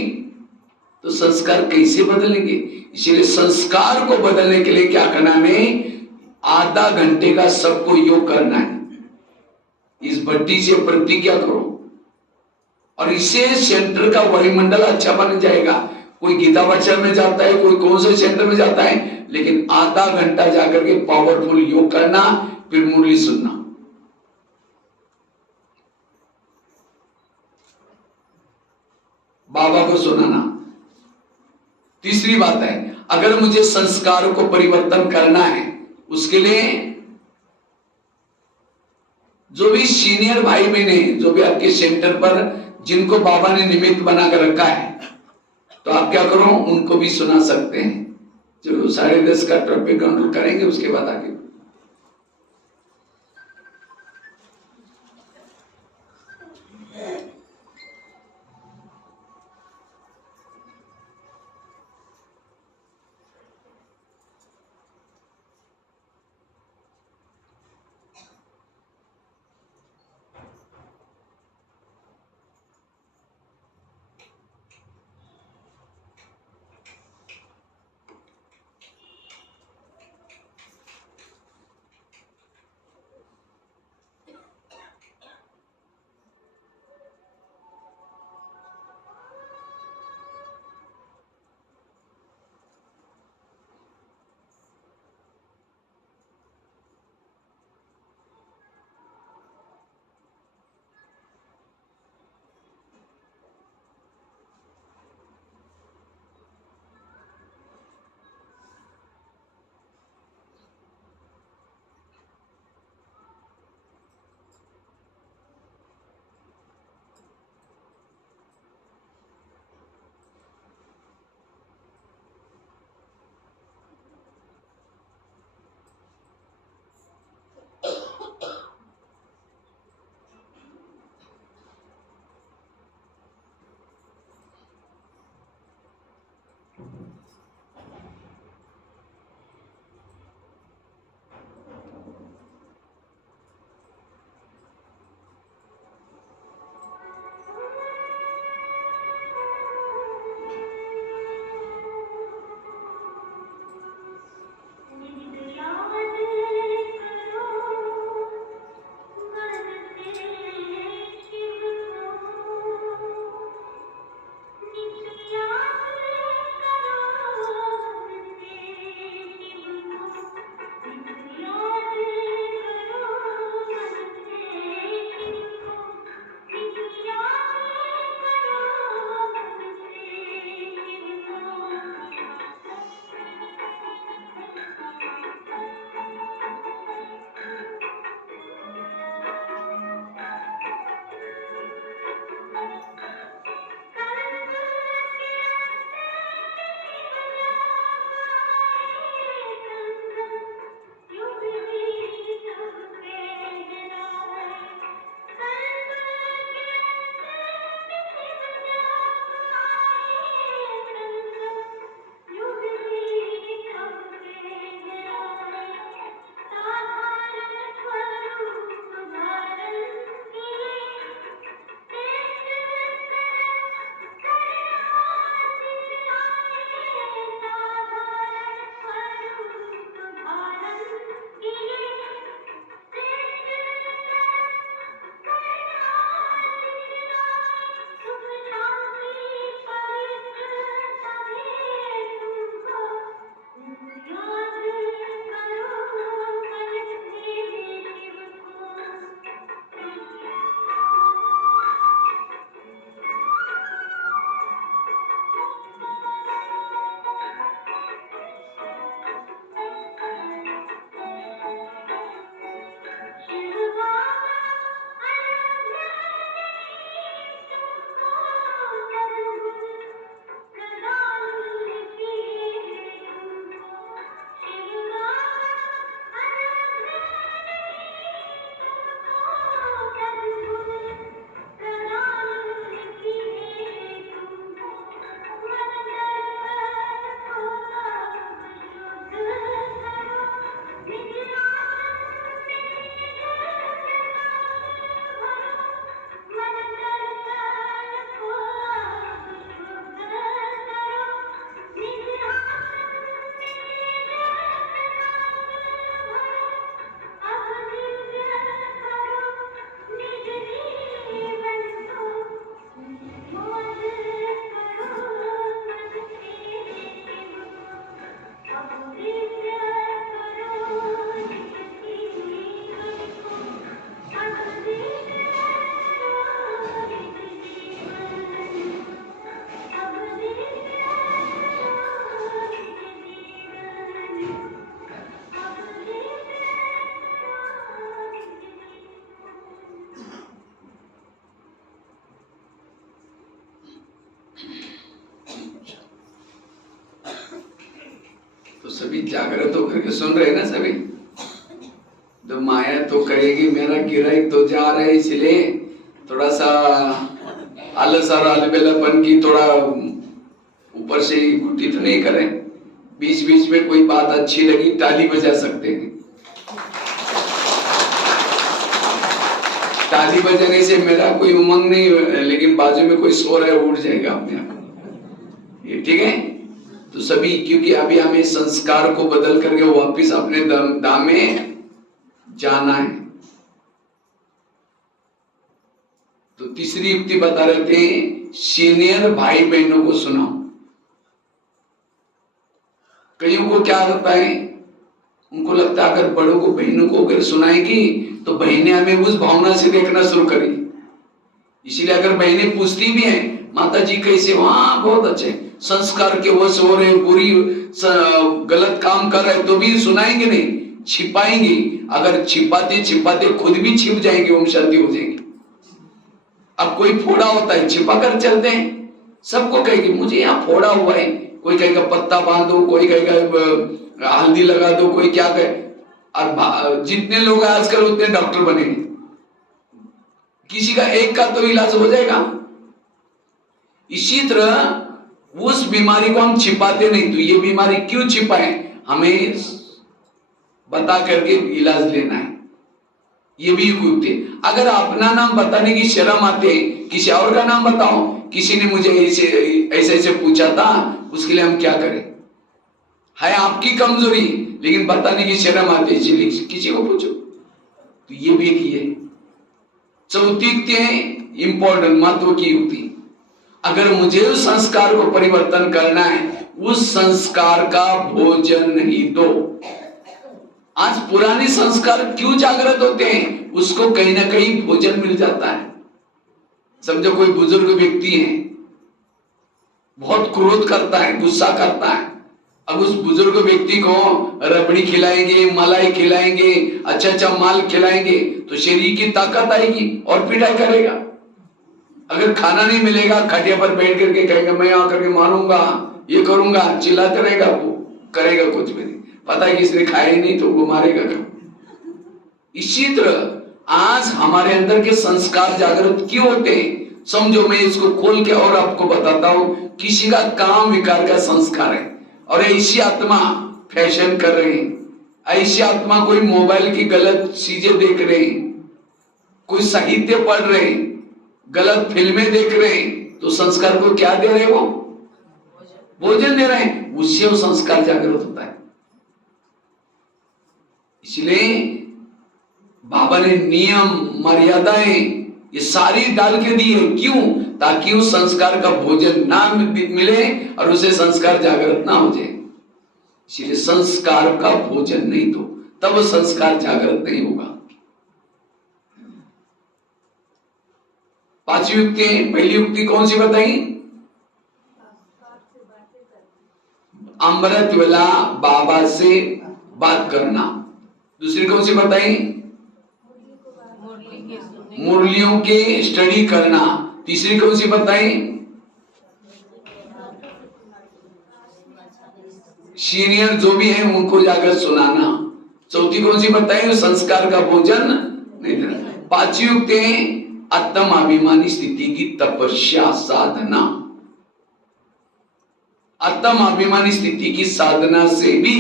तो संस्कार कैसे बदलेंगे? इसलिए संस्कार को बदलने के लिए क्या करना है? आधा घंटे का सबको योग करना है। इस भट्टी से प्रतिज्ञा करो, और इससे सेंटर का वायुमंडल अच्छा बन जाएगा। कोई गीता वचन में जाता है, कोई कौन से सेंटर में जाता है, लेकिन आधा घंटा जाकर के पावरफुल योग करना, फिर मुरली सुनना। बाबा को सुनाना। तीसरी बात है, अगर मुझे संस्कारों को परिवर्तन करना है, उसके लिए जो भी सीनियर भाई बहने, जो भी आपके सेंटर पर जिनको बाबा ने निमित्त बनाकर रखा है, तो आप क्या करो, उनको भी सुना सकते हैं। चलो 10:30 का ट्रैफिक कंट्रोल करेंगे, उसके बाद आगे। तो सभी जागृत होकर के सुन रहे हैं ना सभी। तो माया तो कहेगी मेरा गिराई तो जा रहा है, इसलिए थोड़ा सा आलस और अलबेलापन की थोड़ा ऊपर से घुटी तो नहीं करें। बीच बीच में कोई बात अच्छी लगी ताली बजा सकते हैं। ताली बजाने से मेरा कोई उमंग नहीं, लेकिन बाजू में कोई सो रहा है उठ जाएगा अपने आप। ये ठीक है। तो सभी, क्योंकि अभी हमें संस्कार को बदल करके वापिस अपने धाम में जाना है। तो तीसरी युक्ति बता रहे थे, सीनियर भाई बहनों को सुनाओ। कईयों को क्या होता है, उनको लगता है अगर बड़ों को बहनों को अगर सुनाएगी तो बहनें हमें उस भावना से देखना शुरू करेगी। इसीलिए अगर बहनें पूछती भी हैं माता जी कैसे, वहां बहुत अच्छे संस्कार के वश हो रहे, बुरी गलत काम कर रहे, तो भी सुनाएंगे नहीं, छिपाएंगे। अगर छिपाते छिपाते खुद भी छिप जाएंगे, ओम शांति हो जाएगी। अब कोई फोड़ा होता है छिपा कर चलते हैं, सबको कहेगी मुझे यहाँ फोड़ा हुआ है, कोई कहेगा पत्ता बांधो, कोई कहेगा हल्दी लगा दो, कोई क्या कहे। और जितने लोग आजकल उतने डॉक्टर बनेंगे, किसी का एक का तो इलाज हो जाएगा। इसी तरह उस बीमारी को हम छिपाते नहीं, तो ये बीमारी क्यों छिपाए, हमें बता करके इलाज लेना है। ये भी युक्ति। अगर अपना नाम बताने की शर्म आते, किसी और का नाम बताओ, किसी ने मुझे ऐसे ऐसे पूछा था, उसके लिए हम क्या करें, है आपकी कमजोरी, लेकिन बताने की शर्म आती है, किसी को पूछो। तो ये भी एक ये चौथी युक्ति है, इंपॉर्टेंट महत्व की युक्ति। अगर मुझे उस संस्कार को परिवर्तन करना है, उस संस्कार का भोजन नहीं दो। आज पुराने संस्कार क्यों जागृत होते हैं, उसको कहीं ना कहीं भोजन मिल जाता है। समझो कोई बुजुर्ग व्यक्ति है, बहुत क्रोध करता है, गुस्सा करता है, अब उस बुजुर्ग व्यक्ति को रबड़ी खिलाएंगे, मलाई खिलाएंगे, अच्छा अच्छा माल खिलाएंगे, तो शरीर की ताकत आएगी और पिटाई करेगा। अगर खाना नहीं मिलेगा, खटिया पर बैठ करके कहेगा मैं आकर के मारूंगा, ये करूंगा, चिल्लाते रहेगा, वो करेगा कुछ भी नहीं, पता है कि इसने खाया ही नहीं तो वो मारेगा। इसी तरह आज हमारे अंदर के संस्कार जागृत क्यों होते हैं, समझो मैं इसको खोल के और आपको बताता हूं। किसी का काम विकार का संस्कार है, और ऐसी आत्मा फैशन कर रहे हैं, ऐसी आत्मा कोई मोबाइल की गलत चीजें देख रहे हैं, कोई साहित्य पढ़ रहे हैं, गलत फिल्में देख रहे हैं, तो संस्कार को क्या दे रहे हैं, वो भोजन दे रहे हैं, उससे वो संस्कार जागृत होता है। इसलिए बाबा ने नियम मर्यादाएं ये सारी डाल के दी है, क्यों, ताकि उस संस्कार का भोजन ना मिले और उसे संस्कार जागृत ना हो जाए। इसलिए संस्कार का भोजन नहीं दो, तब संस्कार जागृत नहीं होगा। पांचवी युक्ति, पहली युक्ति कौन सी बताई, अमृत वेला बाबा से बात करना। दूसरी कौन सी बताई, मुरलियों के स्टडी करना। तीसरी कौन सी बताई, सीनियर जो भी है उनको जाकर सुनाना। चौथी कौन सी बताई, संस्कार का भोजन नहीं देना। पांचवी युक्ति है आत्माभिमानी स्थिति की तपस्या साधना। आत्माभिमानी स्थिति की साधना से भी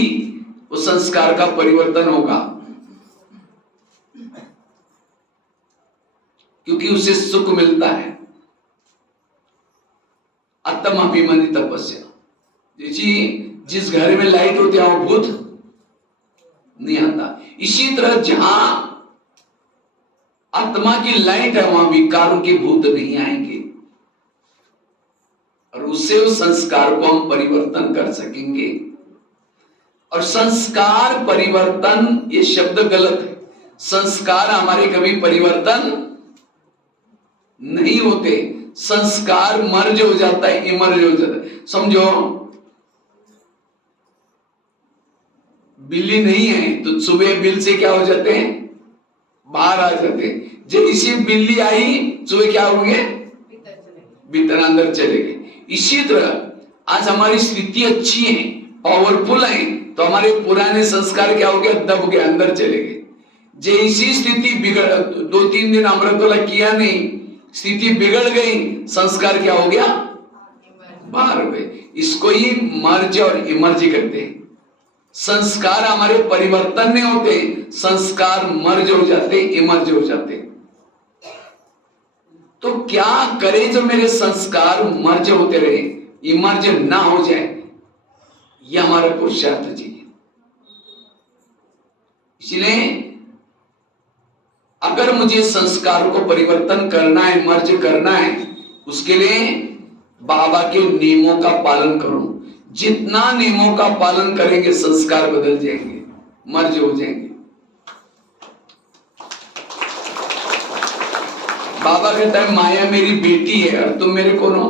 उस संस्कार का परिवर्तन होगा, क्योंकि उसे सुख मिलता है। आत्माभिमानी तपस्या, जिस घर में लाइट होती है वहां भूत नहीं आता। इसी तरह जहां आत्मा की लाइट है वहां विकारों के भूत नहीं आएंगे, और उससे उस संस्कार को हम परिवर्तन कर सकेंगे। और संस्कार परिवर्तन ये शब्द गलत है। संस्कार हमारे कभी परिवर्तन नहीं होते, संस्कार मर्ज हो जाता है, इमर्ज हो जाता है। समझो बिल्ली नहीं है तो सुबह बिल से क्या हो जाते हैं, बाहर आ जाते हैं। जैसी बिल्ली आई सुबह क्या हो गए, भीतर अंदर चले गए। इसी तरह आज हमारी स्थिति अच्छी है, पावरफुल है तो हमारे पुराने संस्कार क्या हो गया, दब गए, अंदर चले गए। जैसी स्थिति बिगड़, 2-3 दिन अमृत वाला किया नहीं, स्थिति बिगड़ गई, संस्कार क्या हो गया, बाहर हो गए। इसको ही मर्ज और इमर्ज करते हैं। संस्कार हमारे परिवर्तन नहीं होते, संस्कार मर्ज हो जाते, इमर्ज हो जाते। तो क्या करें जो मेरे संस्कार मर्ज होते रहे, इमर्ज ना हो जाए, यह हमारा पुरुषार्थ चाहिए। इसलिए अगर मुझे संस्कारों को परिवर्तन करना है, मर्ज करना है, उसके लिए बाबा के नियमों का पालन करो। जितना नियमों का पालन करेंगे संस्कार बदल जाएंगे, मर्ज हो जाएंगे। बाबा कहता है माया मेरी बेटी है और तुम मेरे कौन हो,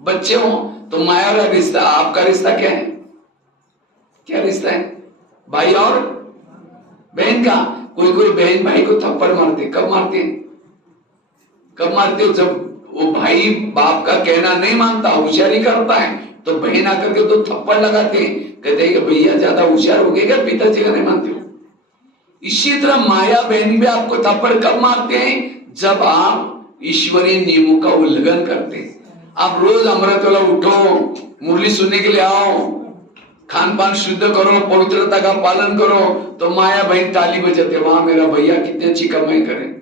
बच्चे हो। तो माया और रिश्ता, आपका रिश्ता क्या है, क्या रिश्ता है, भाई और बहन का। कोई कोई बहन भाई को थप्पड़ मारते, कब मारते हैं, कब मारते हैं, जब वो भाई बाप का कहना नहीं मानता, होशियारी करता है, तो बहन आकर के तो थप्पड़ लगाते हैं, कहते हैं कि भैया ज्यादा होशियार हो गए क्या, पिताजी का नहीं मानते हो। इसी तरह माया बहन भी आपको थप्पड़ कब मारते हैं, जब आप ईश्वरीय नियमों का उल्लंघन करते हैं। आप रोज अमृत वाला उठो, मुरली सुनने के लिए आओ, खान पान शुद्ध करो, पवित्रता का पालन करो, तो माया बहन ताली बजाते, वहां मेरा भैया कितनी अच्छी कमाई करे।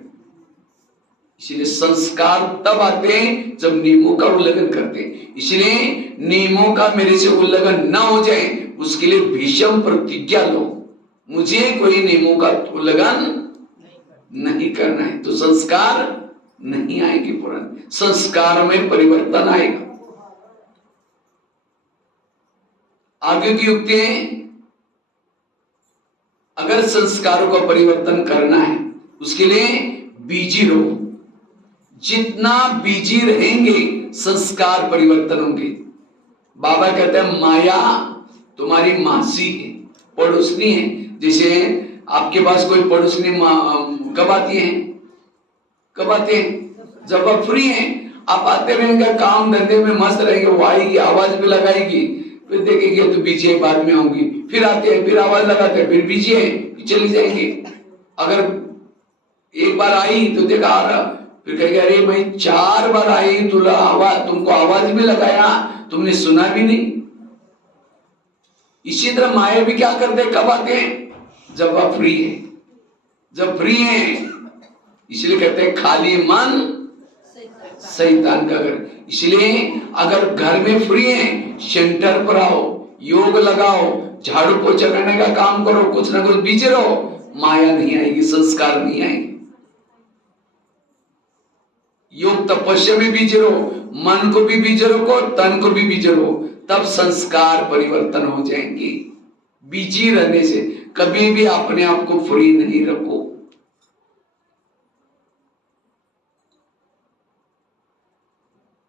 इसलिए संस्कार तब आते हैं जब नियमों का उल्लंघन करते हैं। इसलिए नियमों का मेरे से उल्लंघन न हो जाए, उसके लिए भीषम प्रतिज्ञा लो, मुझे कोई नियमों का उल्लंघन नहीं करना है। तो संस्कार नहीं आएगी, पुराने संस्कार में परिवर्तन आएगा। आगे की युक्ति है, अगर संस्कारों का परिवर्तन करना है उसके लिए बीजी रहो। जितना बीजी रहेंगे संस्कार परिवर्तन होंगे। बाबा कहते हैं माया तुम्हारी मासी है, पड़ोसनी है। जैसे आपके पास कोई पड़ोसनी कब आती है, कब आते हैं, जब आप फ्री हैं, आप आते रहेंगे, काम धंधे में मस्त रहेंगे, वो आएगी, आवाज भी लगाएगी, फिर देखेंगे तो बीजी है, बाद में आऊंगी, फिर आते हैं, फिर आवाज लगाते हैं, फिर बीजी है, फिर चली जाएंगे। अगर एक बार आई तो देखा आ रहा, फिर कहेगा अरे भाई 4 बार आई, तुमको आवाज भी लगाया, तुमने सुना भी नहीं। इसी तरह माया भी क्या करते, कब आते हैं, जब आप फ्री है, जब फ्री है। इसलिए कहते हैं खाली मन शैतान का घर। इसलिए अगर घर में फ्री है, सेंटर पर आओ, योग लगाओ, झाड़ू पोछा करने का काम करो, कुछ ना कुछ बीजे रहो, माया नहीं आएगी, संस्कार नहीं आएंगे। योग तपस्या में बीजे रहो, मन को भी बीजे रखो, तन को भी बीजे रहो, तब संस्कार परिवर्तन हो जाएंगे। बीजी रहने से कभी भी अपने आप को फ्री नहीं रखो।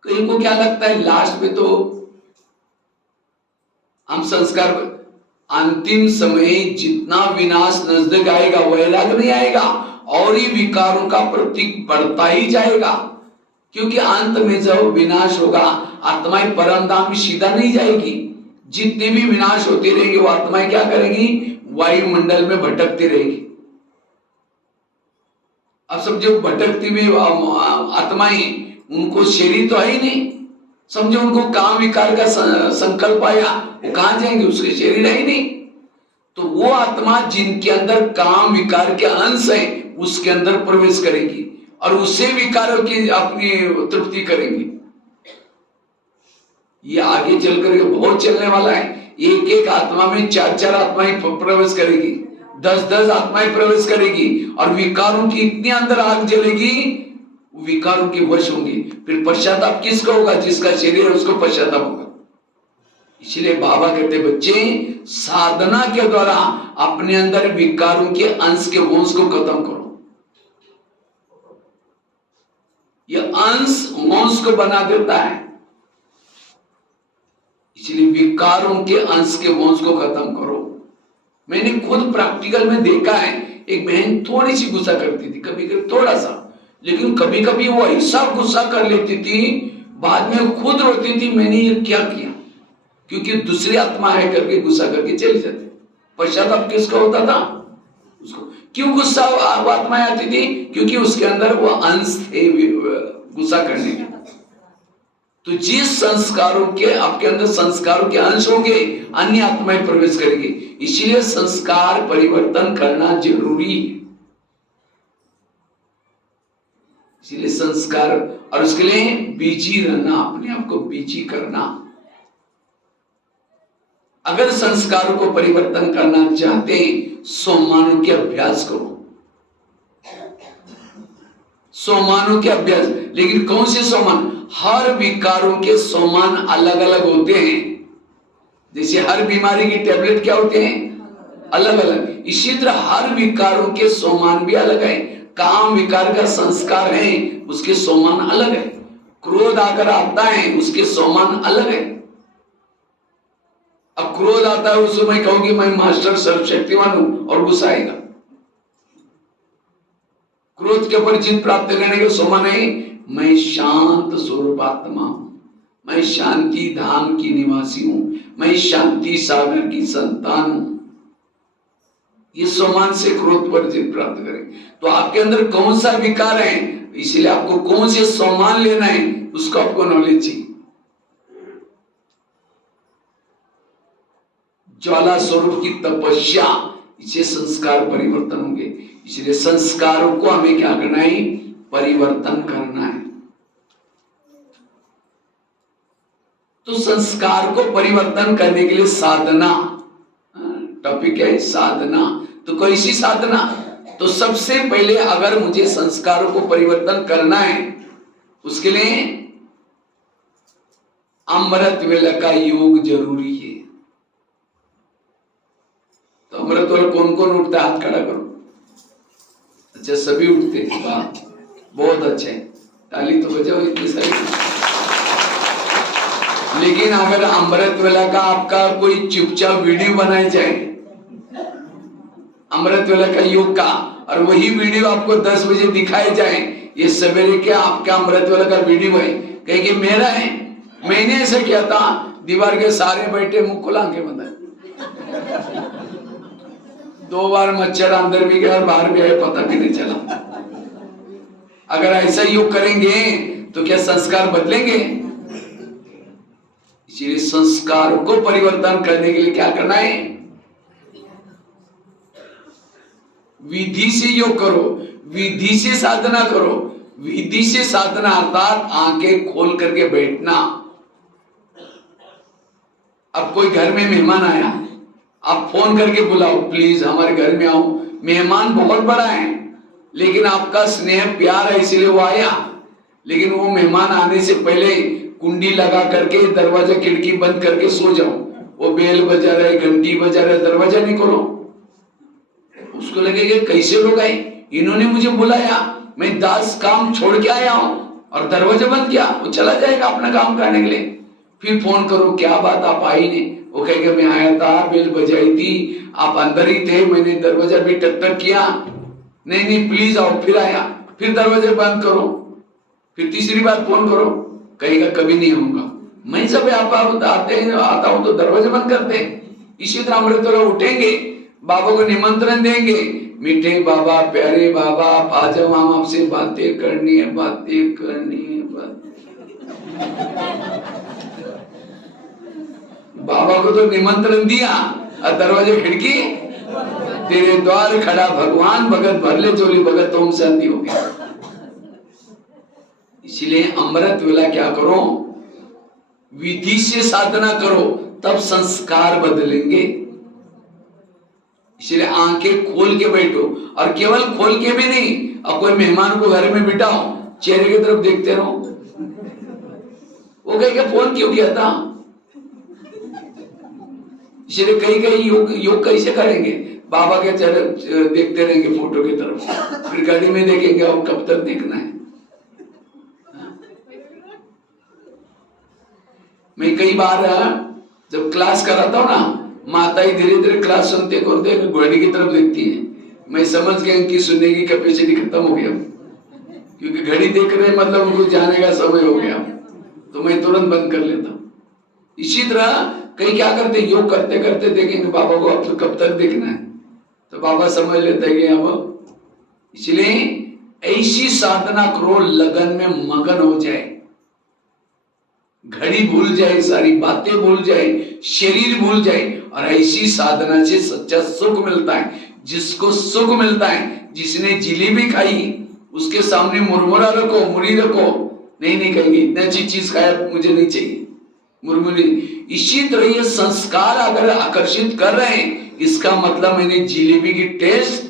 कहीं को क्या लगता है लास्ट में तो हम संस्कार, अंतिम समय जितना विनाश नजदीक आएगा, वैराग्य नहीं आएगा और ही विकारों का प्रतीक बढ़ता ही जाएगा। क्योंकि अंत में जब विनाश होगा, आत्माएं परम धाम में सीधा नहीं जाएगी। जितने भी विनाश होते रहेंगे वो आत्माएं क्या करेंगी, वायुमंडल में भटकती रहेगी। अब समझो भटकती हुई आत्माएं, उनको शरीर तो है ही नहीं, समझो उनको काम विकार का संकल्प आया, वो कहां जाएंगे, उसके शरीर है ही नहीं। तो वो आत्मा जिनके अंदर काम विकार के अंश है, उसके अंदर प्रवेश करेगी और उससे विकारों की अपनी तृप्ति करेंगी। ये आगे चलकर बहुत चलने वाला है। एक एक आत्मा में 4-4 आत्माएं प्रवेश करेगी, 10-10 आत्माएं प्रवेश करेगी और विकारों की इतनी अंदर आग जलेगी, विकारों के वश होंगी। फिर पश्चाताप किसका होगा, जिसका शरीर है उसको पश्चाताप होगा। इसलिए बाबा कहते बच्चे साधना के द्वारा अपने अंदर विकारों के अंश के वंश को खत्म करो। यह अंश वंश को बना देता है। इसलिए विकारों के अंश के वंश को खत्म करो। मैंने खुद प्रैक्टिकल में देखा है, एक बहन थोड़ी सी गुस्सा करती थी, कभी कभी थोड़ा सा, लेकिन कभी कभी वो ऐसा गुस्सा कर लेती थी, बाद में खुद रोती थी मैंने ये क्या किया। क्योंकि दूसरी आत्मा है करके गुस्सा करके चले जाते। पश्चाताप किसका होता था? उसको। क्यों गुस्सा आत्माएं आती थी? क्योंकि उसके अंदर वो अंश थे गुस्सा करने के। तो जिस संस्कारों के आपके अंदर संस्कारों के अंश होंगे, अन्य आत्माएं प्रवेश करेंगी। इसीलिए संस्कार परिवर्तन करना जरूरी है। इसीलिए संस्कार, और उसके लिए बिजी रहना, अपने आप को बिजी करना। अगर संस्कारों को परिवर्तन करना चाहते हैं, सोमानों के अभ्यास करो, सोमानों के अभ्यास। लेकिन कौन से सोमान? हर विकारों के सोमान अलग अलग होते हैं। जैसे हर बीमारी की टेबलेट क्या होते हैं? अलग अलग। इसी तरह हर विकारों के सोमान भी अलग है। काम विकार का संस्कार है, उसके सोमान अलग है। क्रोध आकर आता है, उसके सोमान अलग है। अब क्रोध आता है, उस समय कहूंगी मैं मास्टर सर्वशक्तिमान हूं, और गुस्सा आएगा। क्रोध के ऊपर जीत प्राप्त करने के सोमान है, मैं शांत स्वरूप आत्मा हूं, मैं शांति धाम की निवासी हूं, मैं शांति सागर की संतान हूं। ये सोमान से क्रोध पर जीत प्राप्त करें। तो आपके अंदर कौन सा विकार है, इसलिए आपको कौन से सोमान लेना है, उसको आपको नॉलेज चाहिए। ज्वाला स्वरूप की तपस्या, इसे संस्कार परिवर्तन होंगे। इसलिए संस्कारों को हमें क्या करना है? परिवर्तन करना है। तो संस्कार को परिवर्तन करने के लिए साधना, टॉपिक है साधना। तो कैसी साधना? तो सबसे पहले अगर मुझे संस्कारों को परिवर्तन करना है, उसके लिए अमृत वेला का योग जरूरी है। तो अमृत वेला कौन कौन उठता है? हाथ खड़ा करो। अच्छा, सभी उठते हैं, वाह, बहुत अच्छे, ताली तो बजाओ इतनी सारी। लेकिन अगर अमृत वेला का आपका कोई चुपचाप वीडियो बनाया जाए अमृत वेला का योग का, और वही वीडियो आपको 10 बजे दिखाई जाए, ये सवेरे के आपका अमृत वेला का वीडियो है, कहेंगे मेरा है, मैंने ऐसा किया था, दीवार के सारे बैठे मुंह खुला के बंद। 2 बार मच्छर अंदर भी गया और बाहर भी आया, पता भी नहीं चला। अगर ऐसा योग करेंगे तो क्या संस्कार बदलेंगे? इसलिए संस्कार को परिवर्तन करने के लिए क्या करना है? विधि से योग करो, विधि से साधना करो। विधि से साधना अर्थात आंखें खोल करके बैठना। अब कोई घर में मेहमान आया, आप फोन करके बुलाओ, प्लीज हमारे घर में आओ। मेहमान बहुत बड़ा है, लेकिन आपका स्नेह प्यार है इसलिए वो आया। लेकिन वो मेहमान आने से पहले कुंडी लगा करके दरवाजा खिड़की बंद करके सो जाओ। वो बेल बजा रहे, घंटी बजा रहे, दरवाजा नहीं खोलो, उसको लगेगा कैसे लोग आए, इन्होंने मुझे बुलाया, मैं 10 काम छोड़ के आया हूं और दरवाजा बंद किया। वो चला जाएगा अपना काम करने के लिए। फिर फोन करो, क्या बात आप आई नहीं? वो कहेगा मैं आया था, बेल बजाई थी, आप अंदर ही थे, मैंने दरवाजा भी टक टक किया, नहीं नहीं प्लीज आओ। फिर आया, फिर दरवाजा बंद करो, फिर तीसरी बार फोन करो, कहेगा कभी नहीं आऊंगा। मैं जब आप आता हूं तो दरवाजा बंद करते। इसी तरह अमृत वेला उठेंगे, बाबा को निमंत्रण देंगे, मीठे बाबा, प्यारे बाबा, आप आ जाओ, हम आपसे बातें करनी है, बातें करनी है, बाबा को तो निमंत्रण दिया और दरवाजे खिड़की, तेरे द्वार खड़ा भगवान, भगत भर ले चोली भगत, ओम शांति हो गया। इसलिए अमृत वेला क्या करो? विधि से साधना करो, तब संस्कार बदलेंगे। इसलिए आंखें खोल के बैठो, और केवल खोल के भी नहीं, अब कोई मेहमान को घर में बिठाओ, चेहरे की तरफ देखते रहो। वो कहेगा फोन क्यों किया था? इसलिए कई योग कैसे करेंगे? बाबा के चेहरे देखते रहेंगे फोटो की तरफ, फिर गाड़ी में देखेंगे और कब तक देखना है। मैं कई बार जब क्लास कराता हूँ ना, माता ही धीरे धीरे क्लास सुनते करते घोड़ी की तरफ देखती है। मैं समझ गया कि सुनने की कैपेसिटी खत्म हो गया, क्योंकि घड़ी देख रहे मतलब उनको जाने का समय हो गया, तो मैं तुरंत बंद कर लेता हूँ। इसी तरह कई क्या करते, योग करते करते देखेंगे बाबा को अब तो कब तक देखना है, तो बाबा समझ लेते हैं कि अब, इसलिए ऐसी साधना करो लगन में मगन हो जाए, घड़ी भूल जाए, सारी बातें भूल जाए, शरीर भूल जाए, और ऐसी साधना से सच्चा सुख मिलता है। जिसको सुख मिलता है, जिसने जिलेबी खाई उसके सामने मुरमुरा रखो, मुरली रखो, नहीं कहेंगे इतनी अच्छी चीज खाया मुझे नहीं चाहिए, मुरमुरी। इसी तरह ये संस्कार अगर आकर्षित कर रहे हैं, इसका मतलब मैंने जिलेबी की टेस्ट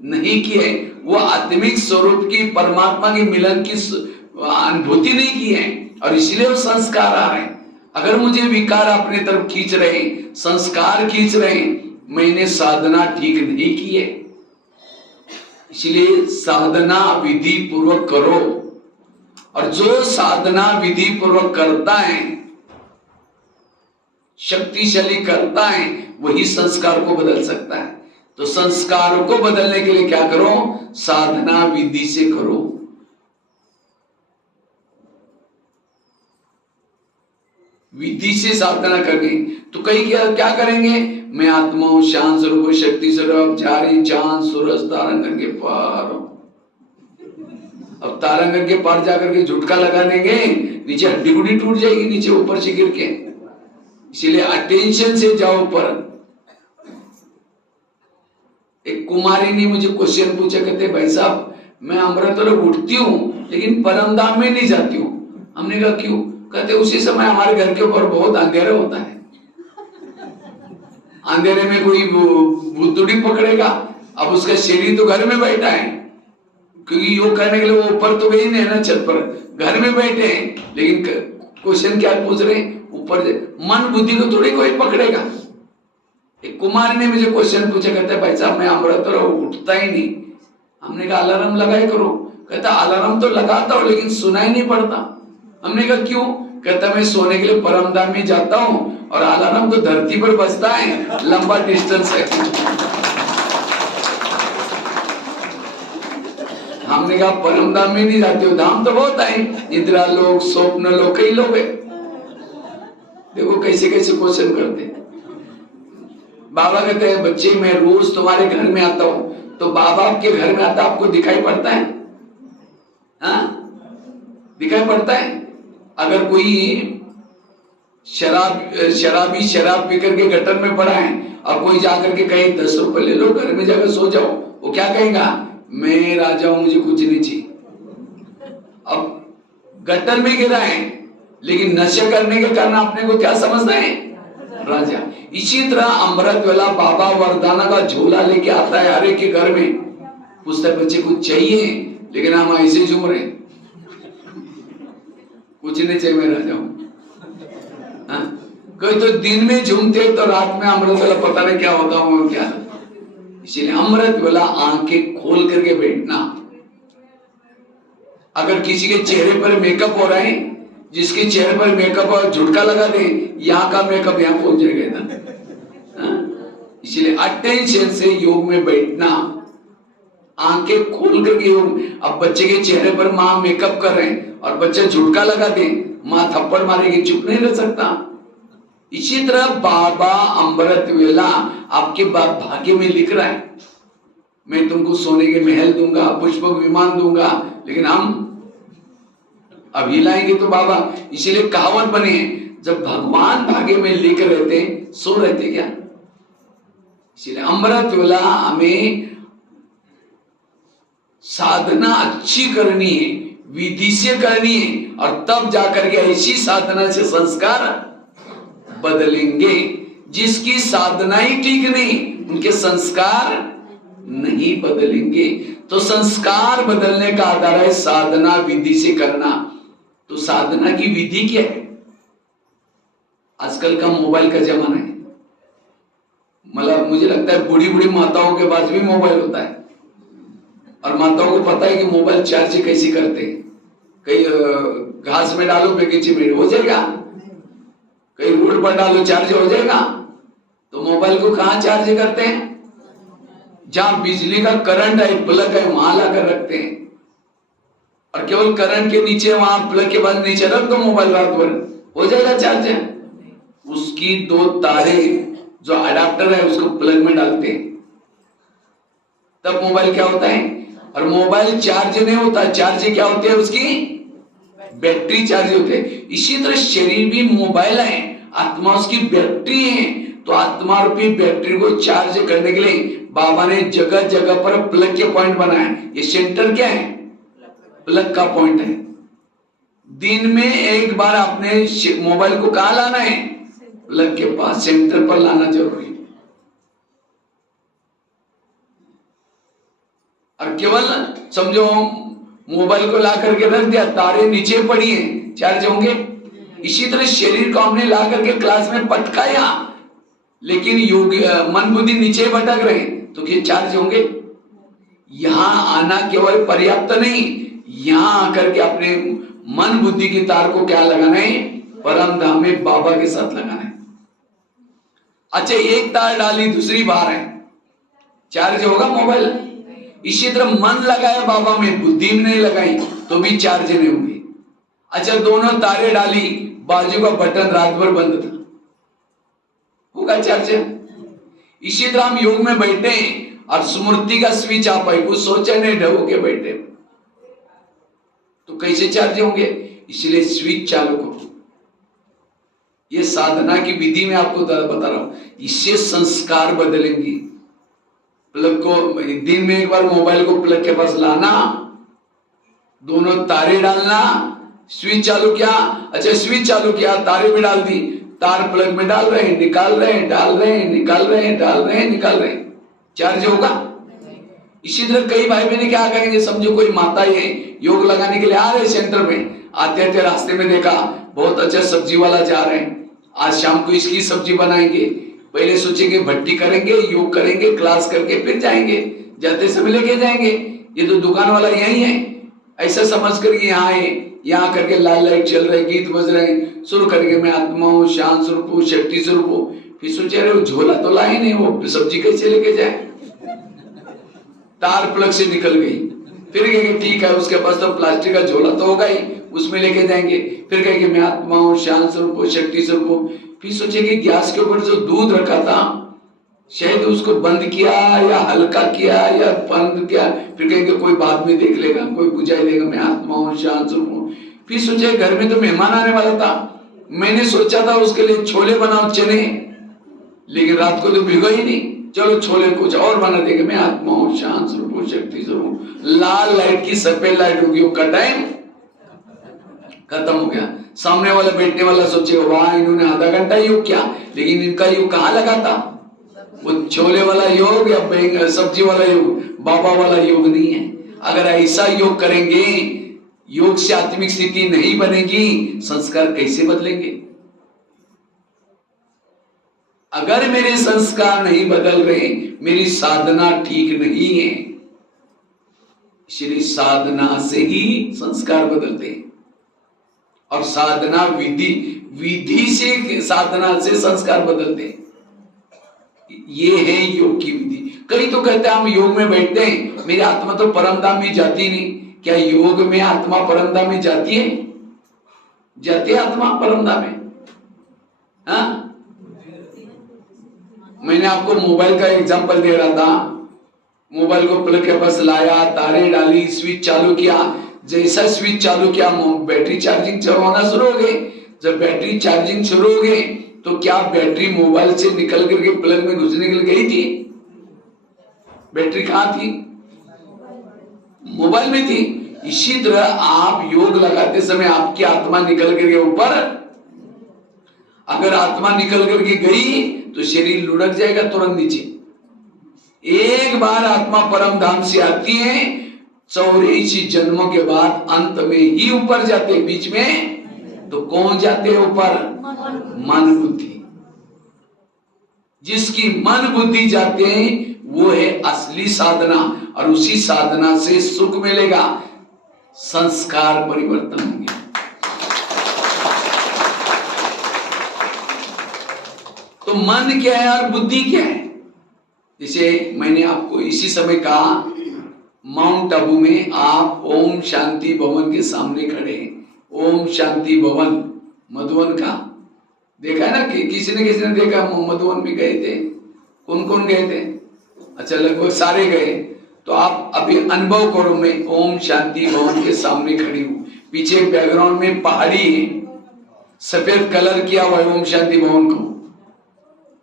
नहीं की है, वो आत्मिक स्वरूप की, परमात्मा के मिलन की अनुभूति नहीं की है, और इसलिए वो संस्कार आ रहे हैं। अगर मुझे विकार अपने तरफ खींच रहे हैं, संस्कार खींच रहे हैं, मैंने साधना ठीक नहीं की है। इसलिए साधना विधि पूर्वक करो, और जो साधना विधि पूर्वक करता है, शक्तिशाली करता है, वही संस्कार को बदल सकता है। तो संस्कार को बदलने के लिए क्या करो, साधना विधि से करो। विधि से साधना करनी, तो कई क्या करेंगे, मैं आत्मा हूं, शांत स्वरूप शक्ति स्वरूप, जा रही चांद सूरज तारांगन के पार। अब तारांगन के पार जाकर के झुटका लगा देंगे, नीचे हड्डी गुड्डी टूट जाएगी, नीचे ऊपर से गिर के। इसीलिए अटेंशन से जाओ ऊपर। एक कुमारी ने मुझे क्वेश्चन पूछा, कहते भाई साहब मैं अमृतसर उठती हूँ लेकिन परमधाम में नहीं जाती हूँ। हमने कहा क्यों? कहते उसी समय हमारे घर के ऊपर बहुत अंधेरा होता है, अंधेरे में कोई भूतुड़ी पकड़ेगा। अब उसका शरीर तो घर में बैठा है, क्योंकि योग करने के लिए वो ऊपर तो गई नहीं ना छत पर, घर में बैठे हैं। लेकिन क्वेश्चन क्या पूछ रहे हैं, ऊपर मन बुद्धि को थोड़ी कोई पकड़ेगा। एक कुमार ने मुझे क्वेश्चन पूछा, कहता है भाई साहब मैं अमृतसर उठता ही नहीं। हमने कहा अलार्म लगाए करो। कहता अलार्म तो लगाता हूँ लेकिन सुनाई नहीं पड़ता। हमने कहा क्यों? कहता मैं सोने के लिए परमधाम में जाता हूँ और अलार्म तो धरती पर बजता है, लंबा डिस्टेंस है। हमने कहा परमधाम में नहीं जाते हो, धाम तो बहुत है, इंद्रा लोग, स्वप्न लोग, कई लोग है। देखो कैसे कैसे क्वेश्चन करते हैं। बाबा कहते हैं बच्चे मैं रोज तुम्हारे घर में आता हूं, तो बाबा आपके घर में आता आपको दिखाई पड़ता है? हाँ, दिखाई पड़ता है? अगर कोई शराबी शराब पी करके गटर में पड़ा है और कोई जाकर के कहे 10 रुपए ले लो, घर में जाकर सो जाओ, वो क्या कहेगा? मैं राजा हूं, मुझे कुछ नहीं चाहिए। अब गटर में गिरा है लेकिन नशे करने के कारण अपने को क्या समझता है? राजा। इसी तरह अमृत वेला बाबा वरदाना का झोला लेके आता है हर एक के घर में, पूछता है बच्चे कुछ चाहिए, लेकिन हम ऐसे झूम रहे, कुछ नहीं चाहिए, मैं राजा हूं। कोई तो दिन में झूमते तो रात में अमृत वेला पता नहीं क्या होता हूँ क्या। इसीलिए अमृत वेला आंखें खोल करके बैठना। अगर किसी के चेहरे पर मेकअप हो रहा है, जिसके चेहरे पर मेकअप और झुटका लगा दे, यहाँ का मेकअप यहाँ पहुंच जाएगा इधर। इसलिए अटेंशन से योग में बैठना, आंखें खोल करके योग। अब बच्चे के चेहरे पर माँ मेकअप कर रहे हैं और बच्चा झुटका लगा दे, माँ थप्पड़ मारेगी, चुप नहीं रह सकता। इसी तरह बाबा अमृत वेला आपके भाग्य में लिख रहा है, मैं तुमको सोने के महल दूंगा, पुष्पक विमान दूंगा, लेकिन हम अब हिलाएंगे तो बाबा। इसीलिए कहावत बनी है, जब भगवान भाग्य में लिख रहते सो रहते क्या? इसीलिए अमृत वेला हमें साधना अच्छी करनी है, विधि से करनी है, और तब जाकर के ऐसी साधना से संस्कार बदलेंगे। जिसकी साधना ही ठीक नहीं, उनके संस्कार नहीं बदलेंगे। तो संस्कार बदलने का आधार है साधना विधि से करना। तो साधना की विधि क्या है? आजकल का मोबाइल का जमाना है, मतलब मुझे लगता है बूढ़ी बूढ़ी माताओं के पास भी मोबाइल होता है, और माताओं को पता है कि मोबाइल चार्ज कैसे करते हैं। कहीं घास में डालो, बगीचे में हो जाएगा, कहीं रोड पर डालो, चार्ज हो जाएगा। तो मोबाइल को कहां चार्ज करते हैं? जहां बिजली का करंट है, प्लग है, वहां लाकर रखते हैं, और केवल करंट के नीचे, वहां प्लग के बाद नीचे रख दो मोबाइल, रात भर हो जाएगा चार्ज। उसकी 2 तारे जो अडाप्टर है उसको प्लग में डालते हैं, तब मोबाइल क्या होता है। और मोबाइल चार्ज नहीं होता, चार्ज क्या होती है उसकी बैटरी चार्ज होते हैं। इसी तरह शरीर भी मोबाइल है, आत्मा उसकी बैटरी है। तो आत्मा रूपी बैटरी को चार्ज करने के लिए बाबा ने जगह जगह पर प्लग के पॉइंट बनाए। ये सेंटर क्या है, प्लग का पॉइंट है। दिन में एक बार आपने मोबाइल को कहां लाना है, प्लग के पास सेंटर पर लाना जरूरी है। और केवल समझो मोबाइल को ला करके रख दिया, तारे नीचे पड़ी हैं, चार्ज होंगे। इसी तरह शरीर को हमने ला करके क्लास में पटकाया, लेकिन योग मन बुद्धि नीचे भटक रहे, तो क्या चार्ज होंगे। यहां आना केवल पर्याप्त नहीं, यहां आकर के अपने मन बुद्धि की तार को क्या लगाना है, परम धाम में बाबा के साथ लगाना है। अच्छा, एक तार डाली दूसरी बार है, चार्ज होगा मोबाइल। इसी तरह मन लगाया बाबा में, बुद्धि में नहीं लगाई तो भी चार्ज नहीं होंगे। अच्छा, दोनों तारे डाली, बाजू का बटन रात भर बंद था, होगा चार्ज। इसी तरह हम योग में बैठे और स्मृति का स्विच आप है, कुछ सोचे नहीं, ढो के बैठे, तो कैसे चार्ज होंगे। इसलिए स्विच चालू करो। ये साधना की विधि में आपको बता रहा हूं, इससे संस्कार बदलेंगे। प्लग को दिन में एक बार मोबाइल को प्लग के पास लाना, दोनों तारे डालना, स्विच चालू किया। अच्छा, स्विच चालू किया, तारे भी डाल दी, तार प्लग में डाल रहे हैं, निकाल रहे हैं, डाल रहे हैं, निकाल रहे हैं, डाल रहे हैं, निकाल रहे हैं, चार्ज होगा। इसी तरह कई भाई बहन क्या करेंगे, समझो कोई माता ये योग लगाने के लिए आ रहे सेंटर में, आते आते रास्ते में देखा बहुत अच्छा सब्जी वाला जा रहे हैं, आज शाम को इसकी सब्जी बनाएंगे। पहले सोचेंगे भट्टी करेंगे, योग करेंगे, क्लास करके फिर जाएंगे, जाते समय लेके जाएंगे, ये तो दुकान वाला यही है, ऐसा समझ कर यहाँ है, यहाँ करके लाल लाइट चल रहे, गीत बज रहे, शुरू करेंगे मैं आत्मा हूँ, शांत स्वरूप हूँ, शक्ति स्वरूप हूँ। फिर सोचे रहे झोला तो लाए नहीं, वो सब्जी कैसे लेके जाए, तार प्लग से निकल गई। फिर कहेंगे ठीक है, उसके पास तो प्लास्टिक का झोला तो होगा ही, उसमें लेके जाएंगे। फिर कहेंगे मैं आत्मा हूँ, शांत स्वरूप हूँ, शक्ति स्वरूप हूँ। फिर सोचेंगे गैस के ऊपर जो दूध रखा था शायद उसको बंद किया या हल्का किया या बंद किया, फिर कहेंगे कोई बाद में देख लेगा, कोई बुझाई देगा, मैं आत्मा हूँ, शांत स्वरूप हूँ। फिर सोचे घर में तो मेहमान आने वाला था, मैंने सोचा था उसके लिए छोले बनाओ चने, लेकिन रात को तो भिगो ही नहीं, चलो छोले कुछ और बना देंगे, मैं आत्मा हूँ, शांत स्वरूप हूँ, शक्ति स्वरूप हूँ। लाल लाइट की सफेद लाइट होगी, वो का टाइम खत्म हो गया। सामने वाला बैठने वाला सोचेगा वाह इन्होंने आधा घंटा योग किया, लेकिन इनका योग कहाँ लगा था, वो छोले वाला योग या सब्जी वाला योग, बाबा वाला योग नहीं है। अगर ऐसा योग करेंगे, योग से आत्मिक स्थिति नहीं बनेगी, संस्कार कैसे बदलेंगे। अगर मेरे संस्कार नहीं बदल रहे, मेरी साधना ठीक नहीं है। इसलिए साधना से ही संस्कार बदलते हैं, और साधना विधि से, साधना से संस्कार बदलते हैं। ये है योग की विधि। कई तो कहते हैं हम योग में बैठते हैं, मेरी आत्मा तो परमधाम में जाती नहीं। क्या योग में आत्मा परमधाम में जाती है? जाती है आत्मा परमधाम में? हाँ, मैंने आपको मोबाइल का एग्जांपल दे रहा था। मोबाइल को प्लग के पास लाया, तारे डाली, स्विच चालू किया। जैसा स्विच चालू किया बैटरी चार्जिंग होना शुरू हो गई। जब बैटरी चार्जिंग शुरू हो गई तो क्या बैटरी मोबाइल से निकल करके प्लग में घुसने के लिए गई थी? बैटरी कहां थी? मोबाइल में थी। इसी तरह आप योग लगाते समय आपकी आत्मा निकल करके ऊपर, अगर आत्मा निकल करके गई तो शरीर लुढ़क जाएगा तुरंत नीचे। एक बार आत्मा परम धाम से आती है, 84 जन्मों के बाद अंत में ही ऊपर जाते हैं, बीच में तो कौन जाते हैं ऊपर? मन बुद्धि। जिसकी मन बुद्धि जाते हैं वो है असली साधना, और उसी साधना से सुख मिलेगा, संस्कार परिवर्तन होंगे। तो मन क्या है और बुद्धि क्या है? जैसे मैंने आपको इसी समय कहा, माउंट आबू में आप ओम शांति भवन के सामने खड़े हैं। ओम शांति भवन मधुबन का देखा है ना कि किसी ने देखा, मधुवन भी गए थे, कौन कौन गए थे? अच्छा, लगभग सारे गए। तो आप अभी अनुभव करो, मैं ओम शांति भवन के सामने खड़ी हूँ, पीछे बैकग्राउंड में पहाड़ी है, सफेद कलर किया हुआ है ओम शांति भवन को,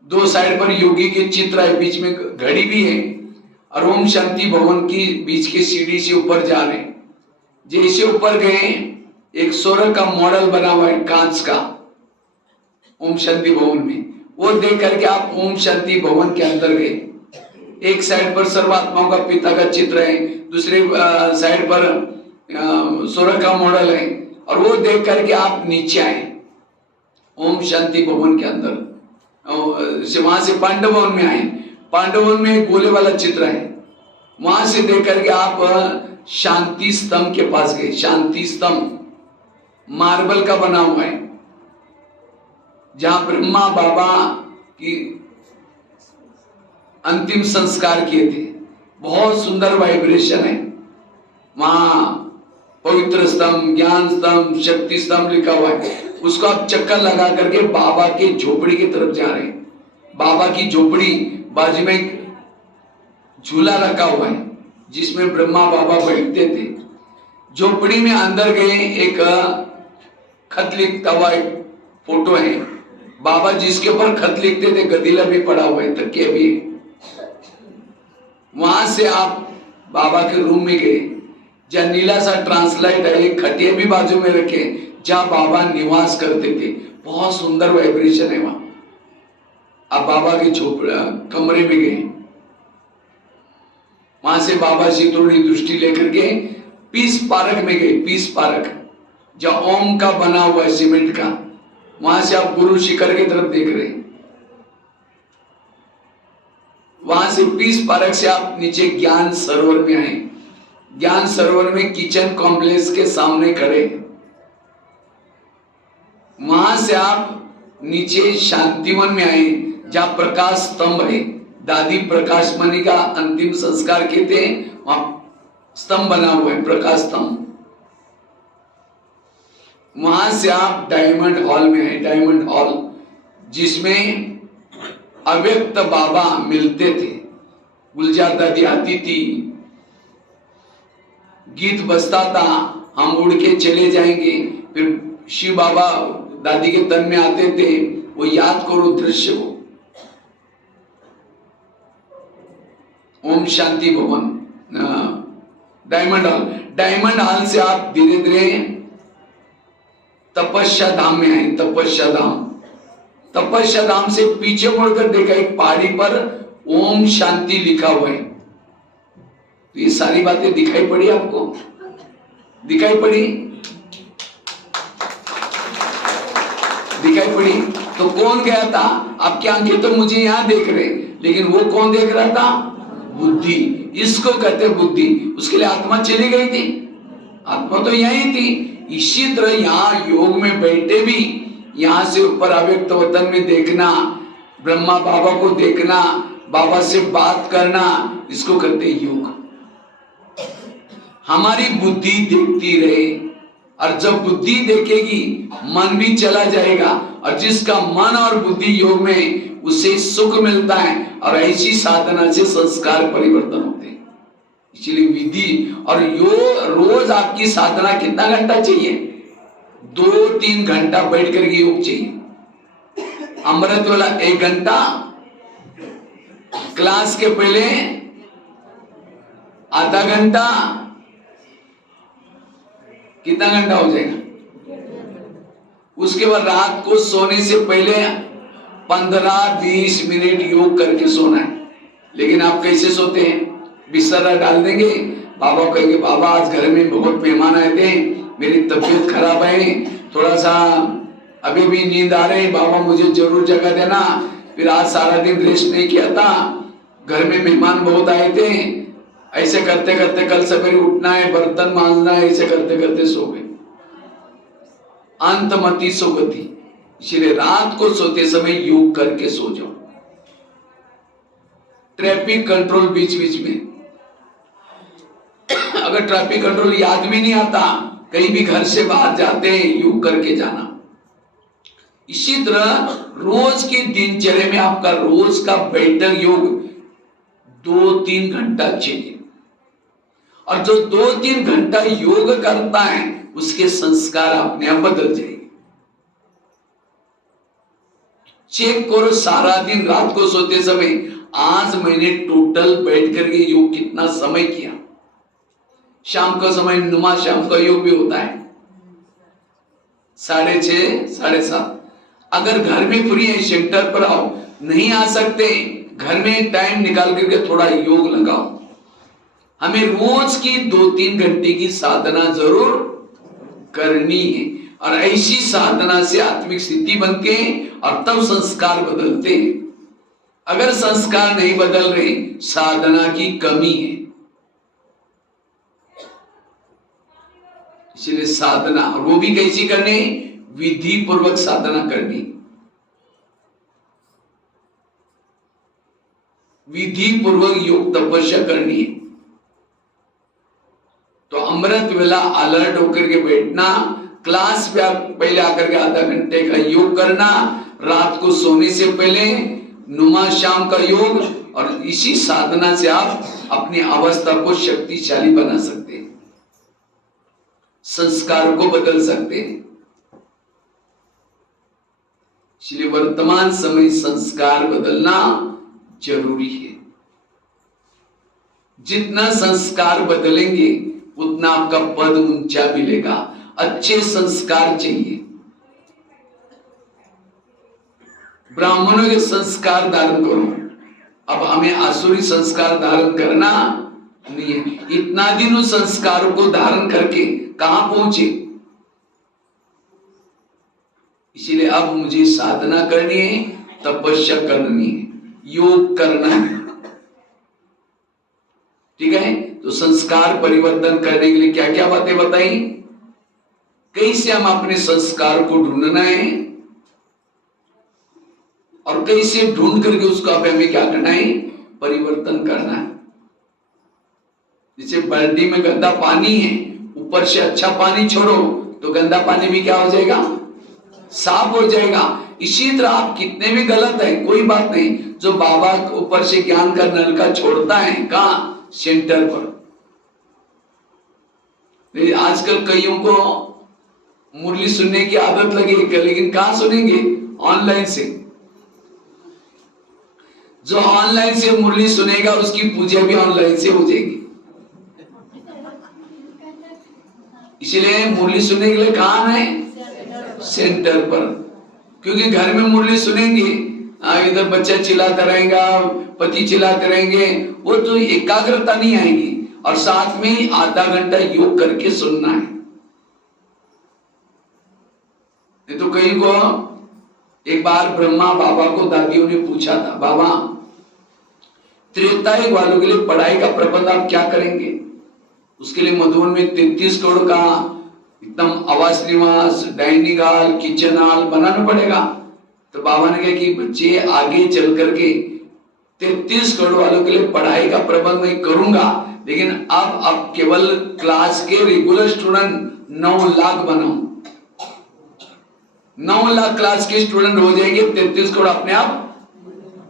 दो साइड पर योगी के चित्र है, बीच में घड़ी भी है, और ओम शांति भवन की बीच के सीढ़ी से ऊपर जा रहे हैं। जैसे ऊपर गए, एक सोलर का मॉडल बना हुआ है कांच का ओम शांति भवन में, वो देख करके आप ओम शांति भवन के अंदर गए। एक साइड पर सर्वात्माओं का पिता का चित्र है, दूसरे साइड पर सोलर का मॉडल है, और वो देख करके आप नीचे आए ओम शांति भवन के अंदर। वहां से पांडव भवन में आए, पांडव भवन में एक गोले वाला चित्र है, वहां से देख करके आप शांति स्तंभ के पास गए। शांति स्तंभ मार्बल का बना हुआ है, जहां ब्रह्मा बाबा की अंतिम संस्कार किए थे। बहुत सुंदर वाइब्रेशन है वहां, पवित्र स्तंभ, ज्ञान स्तंभ, शक्ति स्तंभ लिखा हुआ है। उसको आप चक्कर लगा करके बाबा के झोपड़ी की तरफ जा रहे हैं। बाबा की झोपड़ी बाजू में एक झूला रखा हुआ है जिसमें ब्रह्मा बाबा बैठते थे। झोपड़ी में अंदर गए, एक खत लिखता हुआ एक फोटो है, बाबा जिसके ऊपर खत लिखते थे, गदीला भी पड़ा हुआ है, तकिया भी है। वहां से आप बाबा के रूम में गए, जहाँ नीला सा ट्रांसलाइट है, एक खटिया भी बाजू में रखे, जहाँ बाबा निवास करते थे। बहुत सुंदर वाइब्रेशन है वहां। आप बाबा के कमरे में गए, वहां से बाबा से थोड़ी दृष्टि लेकर के पीस पार्क में गए। पीस पार्क जहाँ ओम का बना हुआ है सीमेंट का, वहां से आप गुरु शिखर की तरफ देख रहे हैं। वहां से पीस पार्क से आप नीचे ज्ञान सरोवर में आए। ज्ञान सरोवर में किचन कॉम्प्लेक्स के सामने खड़े। वहां से आप नीचे शांतिवन में आए, जहां प्रकाश स्तंभ है। दादी प्रकाश मणि का अंतिम संस्कार किए थे, वहां स्तंभ बना हुआ है, प्रकाश स्तंभ। वहां से आप डायमंड हॉल में आए। डायमंड हॉल जिसमें अव्यक्त बाबा मिलते थे। गुलजार दादी आती थी, गीत बजता था, हम उड़ के चले जाएंगे, फिर शिव बाबा दादी के तन में आते थे। वो याद करो दृश्य को। ओम शांति भवन, डायमंड हॉल। डायमंड हॉल से आप धीरे धीरे तपस्या धाम में आए। तपस्या धाम, तपस्या धाम से पीछे मुड़कर देखा, एक पहाड़ी पर ओम शांति लिखा हुआ है। तो ये सारी बातें दिखाई पड़ी आपको? दिखाई पड़ी? दिखाई पड़ी? तो कौन गया था? आपकी आंखें तो मुझे यहां देख रहे, लेकिन वो कौन देख रहा था? बुद्धि। इसको कहते बुद्धि। उसके लिए आत्मा चली गई थी, आत्मा तो यही थी। इसी तरह यहाँ योग में बैठे भी, यहां से ऊपर अव्यक्त वतन में देखना, ब्रह्मा बाबा को देखना, बाबा से बात करना, इसको कहते योग। हमारी बुद्धि देखती रहे, और जब बुद्धि देखेगी मन भी चला जाएगा, और जिसका मन और बुद्धि योग में, उससे सुख मिलता है। और ऐसी साधना से संस्कार परिवर्तन होते हैं। इसलिए विधि और योग, रोज आपकी साधना कितना घंटा चाहिए? 2-3 घंटा बैठ कर के योग चाहिए। अमृत वाला 1 घंटा, क्लास के पहले आधा घंटा, कितना घंटा हो जाएगा? उसके बाद रात को सोने से पहले 15-20 मिनट योग करके सोना है। लेकिन आप कैसे सोते हैं? बिस्तर डाल देंगे, बाबा कहेंगे बाबा आज घर में बहुत मेहमान आए थे, मेरी तबीयत खराब है, थोड़ा सा अभी भी नींद आ रही, बाबा मुझे जरूर जगह देना। फिर आज सारा दिन रेस्ट नहीं किया था, घर में मेहमान बहुत आए थे, ऐसे करते करते कल सवेरे उठना है, बर्तन मांजना है, ऐसे करते करते सो गए। अंतमति सोगति। इसलिए रात को सोते समय योग करके सो जाओ। ट्रैफिक कंट्रोल बीच बीच में, अगर ट्रैफिक कंट्रोल याद भी नहीं आता, कहीं भी घर से बाहर जाते हैं, योग करके जाना। इसी तरह रोज की दिनचर्या में आपका रोज का बैठक योग 2-3 घंटा चाहिए। और जो 2-3 घंटा योग करता है उसके संस्कार अपने आप बदल जाएंगे। चेक करो सारा दिन रात को सोते समय आज मैंने टोटल बैठ करके योग कितना समय किया। शाम का समय नुमा शाम का योग भी होता है 6:30 7:30। अगर घर में फ्री है सेंटर पर आओ, नहीं आ सकते घर में टाइम निकाल करके थोड़ा योग लगाओ। हमें रोज की 2-3 घंटे की साधना जरूर करनी है और ऐसी साधना से आत्मिक स्थिति बनती है और तब संस्कार बदलते हैं। अगर संस्कार नहीं बदल रहे साधना की कमी है। इसलिए साधना, और वो भी कैसी करनी, विधि पूर्वक साधना करनी, विधि पूर्वक योग तपस्या करनी है। तो अमृत वेला अलर्ट होकर के बैठना, क्लास पे पहले आकर के आधा घंटे का योग करना, रात को सोने से पहले नुमा शाम का योग, और इसी साधना से आप अपनी अवस्था को शक्तिशाली बना सकते हैं, संस्कार को बदल सकते हैं। इसलिए वर्तमान समय संस्कार बदलना जरूरी है। जितना संस्कार बदलेंगे उतना आपका पद ऊंचा मिलेगा। अच्छे संस्कार चाहिए। ब्राह्मणों के संस्कार धारण करो, अब हमें आसुरी संस्कार धारण करना नहीं है। इतना दिन उस संस्कारों को धारण करके कहां पहुंचे। इसीलिए अब मुझे साधना करनी है, तपस्या करनी है, योग करना है। ठीक है, तो संस्कार परिवर्तन करने के लिए क्या क्या बातें बताई, कैसे हम अपने संस्कार को ढूंढना है और कैसे ढूंढ करके उसको अब हमें क्या करना है, परिवर्तन करना है। जैसे बाल्टी में गंदा पानी है, ऊपर से अच्छा पानी छोड़ो तो गंदा पानी भी क्या हो जाएगा, साफ हो जाएगा। इसी तरह आप कितने भी गलत है कोई बात नहीं, जो बाबा ऊपर से ज्ञान का नलका छोड़ता है कहां, सेंटर पर। आजकल कईयों को मुरली सुनने की आदत लगी, लेकिन कहां सुनेंगे, ऑनलाइन से। जो ऑनलाइन से मुरली सुनेगा उसकी पूजा भी ऑनलाइन से हो जाएगी। इसलिए मुरली सुनने के लिए कहां है, सेंटर पर। क्योंकि घर में मुरली सुनेंगे, इधर बच्चा चिल्लाता रहेगा, पति चिल्लाते रहेंगे, वो तो एकाग्रता नहीं आएगी। और साथ में आधा घंटा योग करके सुनना है। नहीं तो कई को, एक बार ब्रह्मा बाबा को दादियों ने पूछा था, बाबा त्रेता युग वालों के लिए पढ़ाई का प्रबंध आप क्या करेंगे। उसके लिए मधुबन में 33 करोड़ का एकदम आवास निवास, डाइनिंग हॉल, किचन हॉल बनाना पड़ेगा। तो बाबा ने कहा कि बच्चे आगे चल करके 33 करोड़ वालों के लिए पढ़ाई का प्रबंध मैं करूंगा, लेकिन अब केवल क्लास के रेगुलर स्टूडेंट 9 लाख बनाओ। 9 लाख क्लास के स्टूडेंट हो जाएंगे, 33 करोड़ अपने आप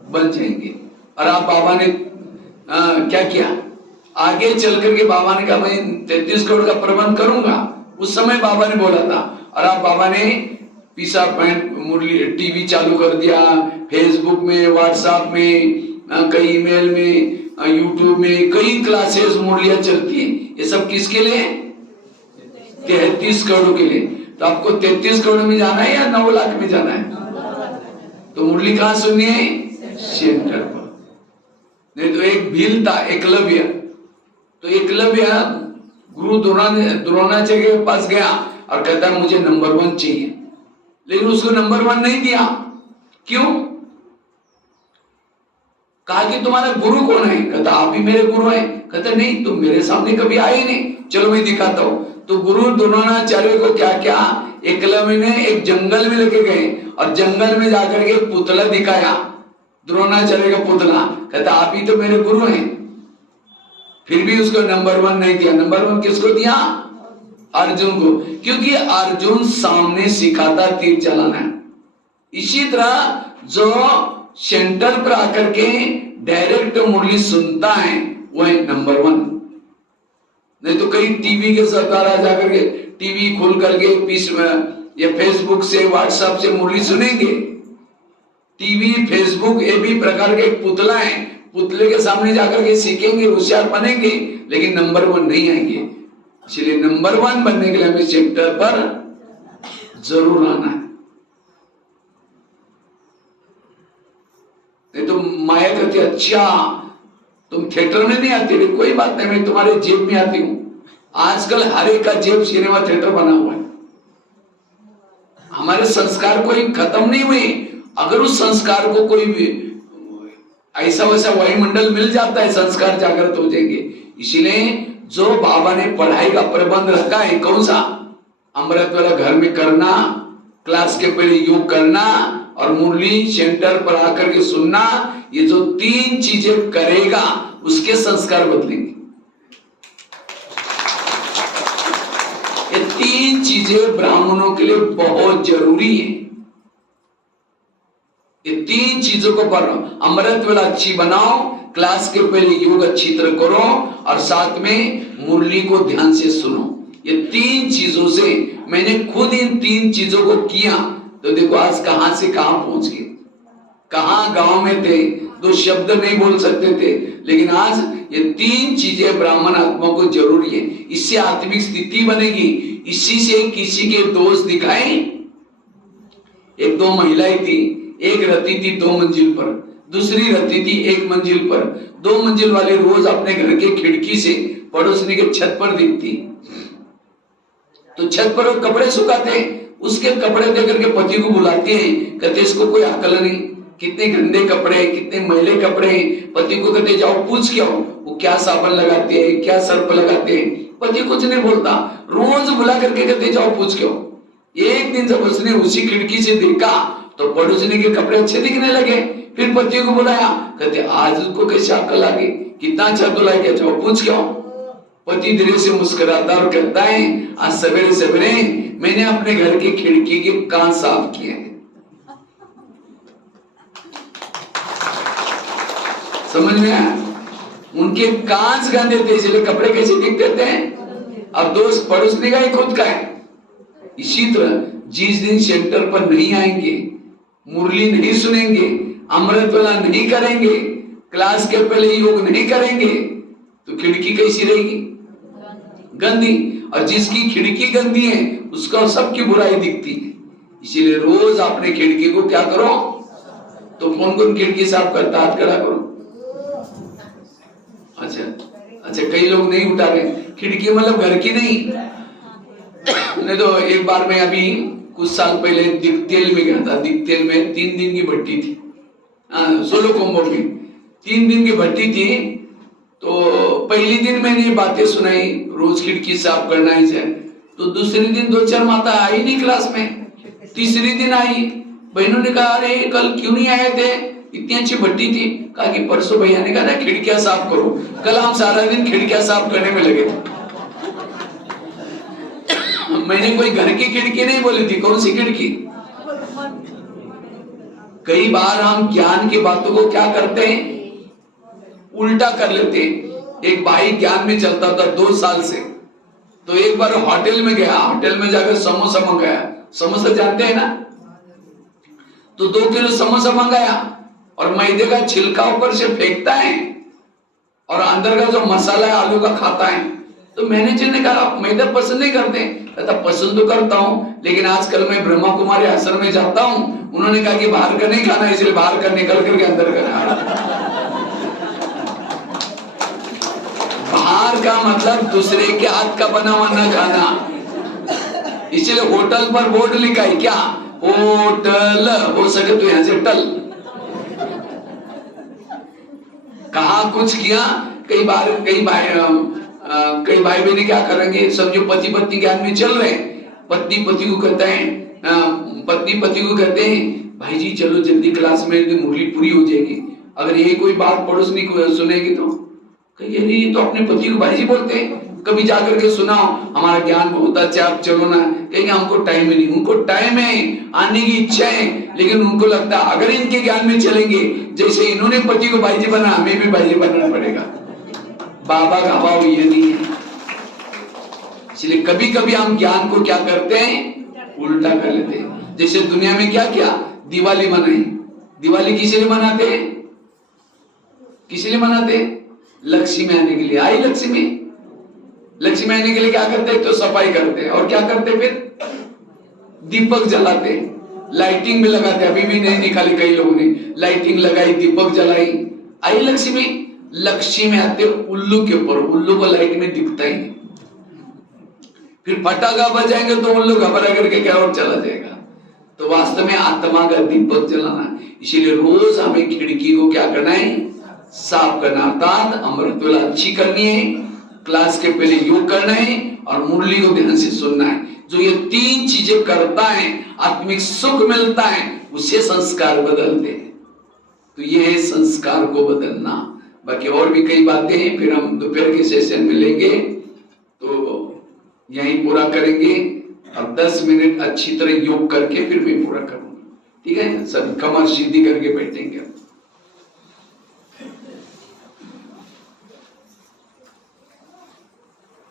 बन जाएंगे। और आप बाबा ने क्या किया, आगे चल करके बाबा ने कहा मैं 33 करोड़ का प्रबंध करूंगा। उस समय बाबा ने बोला था, और आप बाबा ने पीसा पॉइंट मुरली टीवी चालू कर दिया, फेसबुक में, व्हाट्सएप में, कई ईमेल में, यूट्यूब में कई क्लासेस मुरलियां चलती हैं। ये सब किसके लिए, 33 करोड़ के लिए। तो आपको 33 करोड़ में जाना है या 9 लाख में जाना है। तो मुरली कहां सुननी है, सेंटर पर। नहीं तो एक भील था एकलव्य, तो एकलव्य गुरु द्रोणाचार्य के पास गया और कहता है मुझे नंबर 1 चाहिए, लेकिन उसको नंबर 1 नहीं दिया। क्यों, कहा कि तुम्हारा गुरु कौन है। कहता आप ही मेरे गुरु हैं। कहता नहीं, तुम मेरे सामने कभी आए नहीं, चलो मैं दिखाता हूं। तो गुरु द्रोणाचार्य को क्या क्या, एकलव्य ने एक जंगल में लेके गए और जंगल में जाकर के एक पुतला दिखाया, द्रोणाचार्य का पुतला। कहता आप ही तो मेरे गुरु हैं। फिर भी उसको नंबर 1 नहीं दिया। नंबर 1 किसको दिया, अर्जुन को, क्योंकि अर्जुन सामने सिखाता तीर चलाना है। इसी तरह जो सेंटर पर आकर के डायरेक्ट मुरली सुनता है वो है नंबर 1। नहीं तो कई टीवी के द्वारा जाकर के टीवी खोल करके पीस या फेसबुक से व्हाट्सएप से मुरली सुनेंगे। टीवी फेसबुक ये भी प्रकार के एक पुतला है, पुतले के सामने जाकर के सीखेंगे, होशियार बनेंगे, लेकिन नंबर 1 नहीं आएंगे। इसलिए नंबर 1 बनने के लिए हमें सेंटर पर जरूर आना है। नहीं तो माया कहती अच्छा तुम थिएटर में नहीं आती, कोई बात नहीं, मैं तुम्हारे जेब में आती हूं। आजकल हर एक का जेब सिनेमा थिएटर बना हुआ है। हमारे संस्कार कोई खत्म नहीं हुए। अगर उस संस्कार को कोई भी ऐसा वैसा वायुमंडल मिल जाता है, संस्कार जागृत हो जाएंगे। इसीलिए जो बाबा ने पढ़ाई का प्रबंध रखा है, कौन सा? अमृत वाला घर में करना, क्लास के पहले योग करना और मुरली सेंटर पर आकर के सुनना, ये जो 3 चीजें करेगा उसके संस्कार बदलेंगे। ये 3 चीजें ब्राह्मणों के लिए बहुत जरूरी है। ये 3 चीजों को पढ़ो। अमृत वेला अच्छी बनाओ, क्लास के पहले योग अच्छी तरह करो और साथ में मुरली को ध्यान से सुनो। ये 3 चीजों से मैंने खुद इन 3 चीजों को किया तो देखो आज कहां से कहां पहुंच गए। कहां गांव में थे, 2 शब्द नहीं बोल सकते थे, लेकिन आज ये 3 चीजें ब्राह्मण आत्मा को जरूरी है। इससे आत्मिक स्थिति बनेगी। इसी से किसी के दोष दिखाए। 1-2 महिलाएं थी, एक रहती थी 2 मंजिल पर, दूसरी रहती थी 1 मंजिल पर। 2 मंजिल वाली रोज अपने घर के खिड़की से पड़ोसनी के छत पर दिखती, तो छत पर वो कपड़े सुखाते, उसके कपड़े देकर के पति को बुलाते हैं, कहते इसको कोई अकल नहीं, कितने गंदे कपड़े, कितने मैले कपड़े। पति को कहते जाओ पूछ के आओ वो क्या साबुन लगाते हैं, क्या सर्फ लगाते हैं। पति कुछ नहीं बोलता, रोज बुला करके कहते जाओ पूछ के आओ। एक दिन जब उसने उसी खिड़की से देखा तो पड़ोसनी के कपड़े अच्छे दिखने लगे। फिर पति को बुलाया, कहते आज उसको कैसे अकल आ गई, कितना अच्छा धुला के जाओ पूछ के आओ। पति धीरे से मुस्कुराता और कहता है आज सवेरे सवेरे मैंने अपने घर की खिड़की के कांच साफ किए हैं। समझ में आया? उनके कांच गंदे थे इसलिए कपड़े कैसे दिखते थे। अब दोस्त पड़ोसने का ही खुद का है। इसी तरह जिस दिन सेंटर पर नहीं आएंगे, मुरली नहीं सुनेंगे, अमृत वाला नहीं करेंगे, क्लास के पहले योग नहीं करेंगे, तो खिड़की कैसी रहेगी? गंदी। और जिसकी खिड़की गंदी है उसका सबकी बुराई दिखती है। इसीलिए रोज अपने खिड़की को क्या करो, तो कौन खिड़की साफ करता हाथ खड़ा करो। अच्छा, कई लोग नहीं उठा रहे खिड़की, मतलब घर की नहीं तो एक बार मैं अभी कुछ साल पहले दिकतेल में गया था। दिकतेल में 3 दिन की भट्टी थी, 16 कोम्बो में 3 दिन की भट्टी थी। तो पहले दिन मैंने बातें सुनाई, रोज खिड़की साफ करना है। तो दूसरे दिन 2-4 माता आई नहीं क्लास में। तीसरे दिन आई, बहनों ने कहा अरे कल क्यों नहीं आए थे, इतनी अच्छी भट्टी थी। कहा कि परसों भैया ने कहा ना खिड़कियां साफ करो, कल हम सारा दिन खिड़कियां साफ करने में लगे थे। मैंने कोई घर की खिड़की नहीं बोली थी, कौन सी खिड़की। कई बार हम ज्ञान की बातों को क्या करते हैं, उल्टा कर लेते हैं। एक भाई ज्ञान में चलता था 2 साल से, तो एक बार होटल में गया, होटल में जाकर समोसा मंगाया। समोसा जानते हैं ना, तो 2 किलो समोसा मंगाया और मैदे का छिलका ऊपर से फेंकता है और अंदर का जो मसाला है आलू का खाता है। तो मैनेजर ने कहा आप मैदा पसंद नहीं करते? कहता पसंद तो करता हूँ, लेकिन आजकल मैं ब्रह्मा कुमारी आश्रम में जाता हूँ, उन्होंने कहा कि बाहर का नहीं खाना, इसलिए बाहर का निकल करके अंदर का खाना। बाहर का मतलब दूसरे के हाथ का बना हुआ न खाना। इसलिए होटल पर बोर्ड लिखा है क्या, होटल, हो सके तो यहां से टल। कहा कुछ किया। कई भाई बहने क्या करेंगे, समझो पति पत्नी ज्ञान में चल रहे हैं, पत्नी पति को कहते हैं, पत्नी पति को कहते हैं भाई जी चलो जल्दी क्लास में मुरली पूरी हो जाएगी। अगर ये कोई बात पड़ोसनी को सुनेगी तो कहिए नहीं, तो अपने पति को भाई जी बोलते हैं। कभी जाकर के सुनाओ हमारा ज्ञान बहुत अच्छा, आप चलो ना, कहेंगे हमको टाइम ही नहीं। उनको टाइम है, आने की इच्छा है, लेकिन उनको लगता है अगर इनके ज्ञान में चलेंगे, जैसे इन्होंने पति को बाईजी बना, हमें भी बाईजी बनना पड़ेगा। बाबा का भाव ये नहीं है। इसलिए कभी कभी हम ज्ञान को क्या करते हैं, उल्टा कर लेते हैं। जैसे दुनिया में क्या किया, दिवाली मनाई। दिवाली किस लिए मनाते हैं, किस लिए मनाते हैं? लक्ष्मी आने के लिए। आई लक्ष्मी, लक्ष्मी आने के लिए क्या करते हैं, तो सफाई करते हैं और क्या करते हैं, फिर दीपक जलाते हैं, लाइटिंग भी लगाते हैं। अभी भी नहीं निकाली कई लोगों ने, लाइटिंग लगाई, दीपक जलाई। आई लक्ष्मी, लक्ष्मी आते उल्लू के ऊपर, उल्लू को लाइट में दिखता ही नहीं। फिर पटाखा बजाएंगे तो उल्लू घबरा करके क्या और चला जाएगा। तो वास्तव में आत्मा का दीपक जलाना। इसीलिए रोज हमें खिड़की को क्या करना है, साफ करना, अर्थात अमृतवेला अच्छी करनी है, क्लास के पहले योग करना है और मुरली को ध्यान से सुनना है। जो ये तीन चीजें करता है, आत्मिक सुख मिलता है, उससे संस्कार बदलते हैं। तो ये है संस्कार को बदलना। बाकी और भी कई बातें हैं, फिर हम दोपहर के सेशन में लेंगे, तो यहीं पूरा करेंगे। और 10 मिनट अच्छी तरह योग करके फिर मैं पूरा करूंगा, ठीक है। सब कमर सीधी करके बैठेंगे।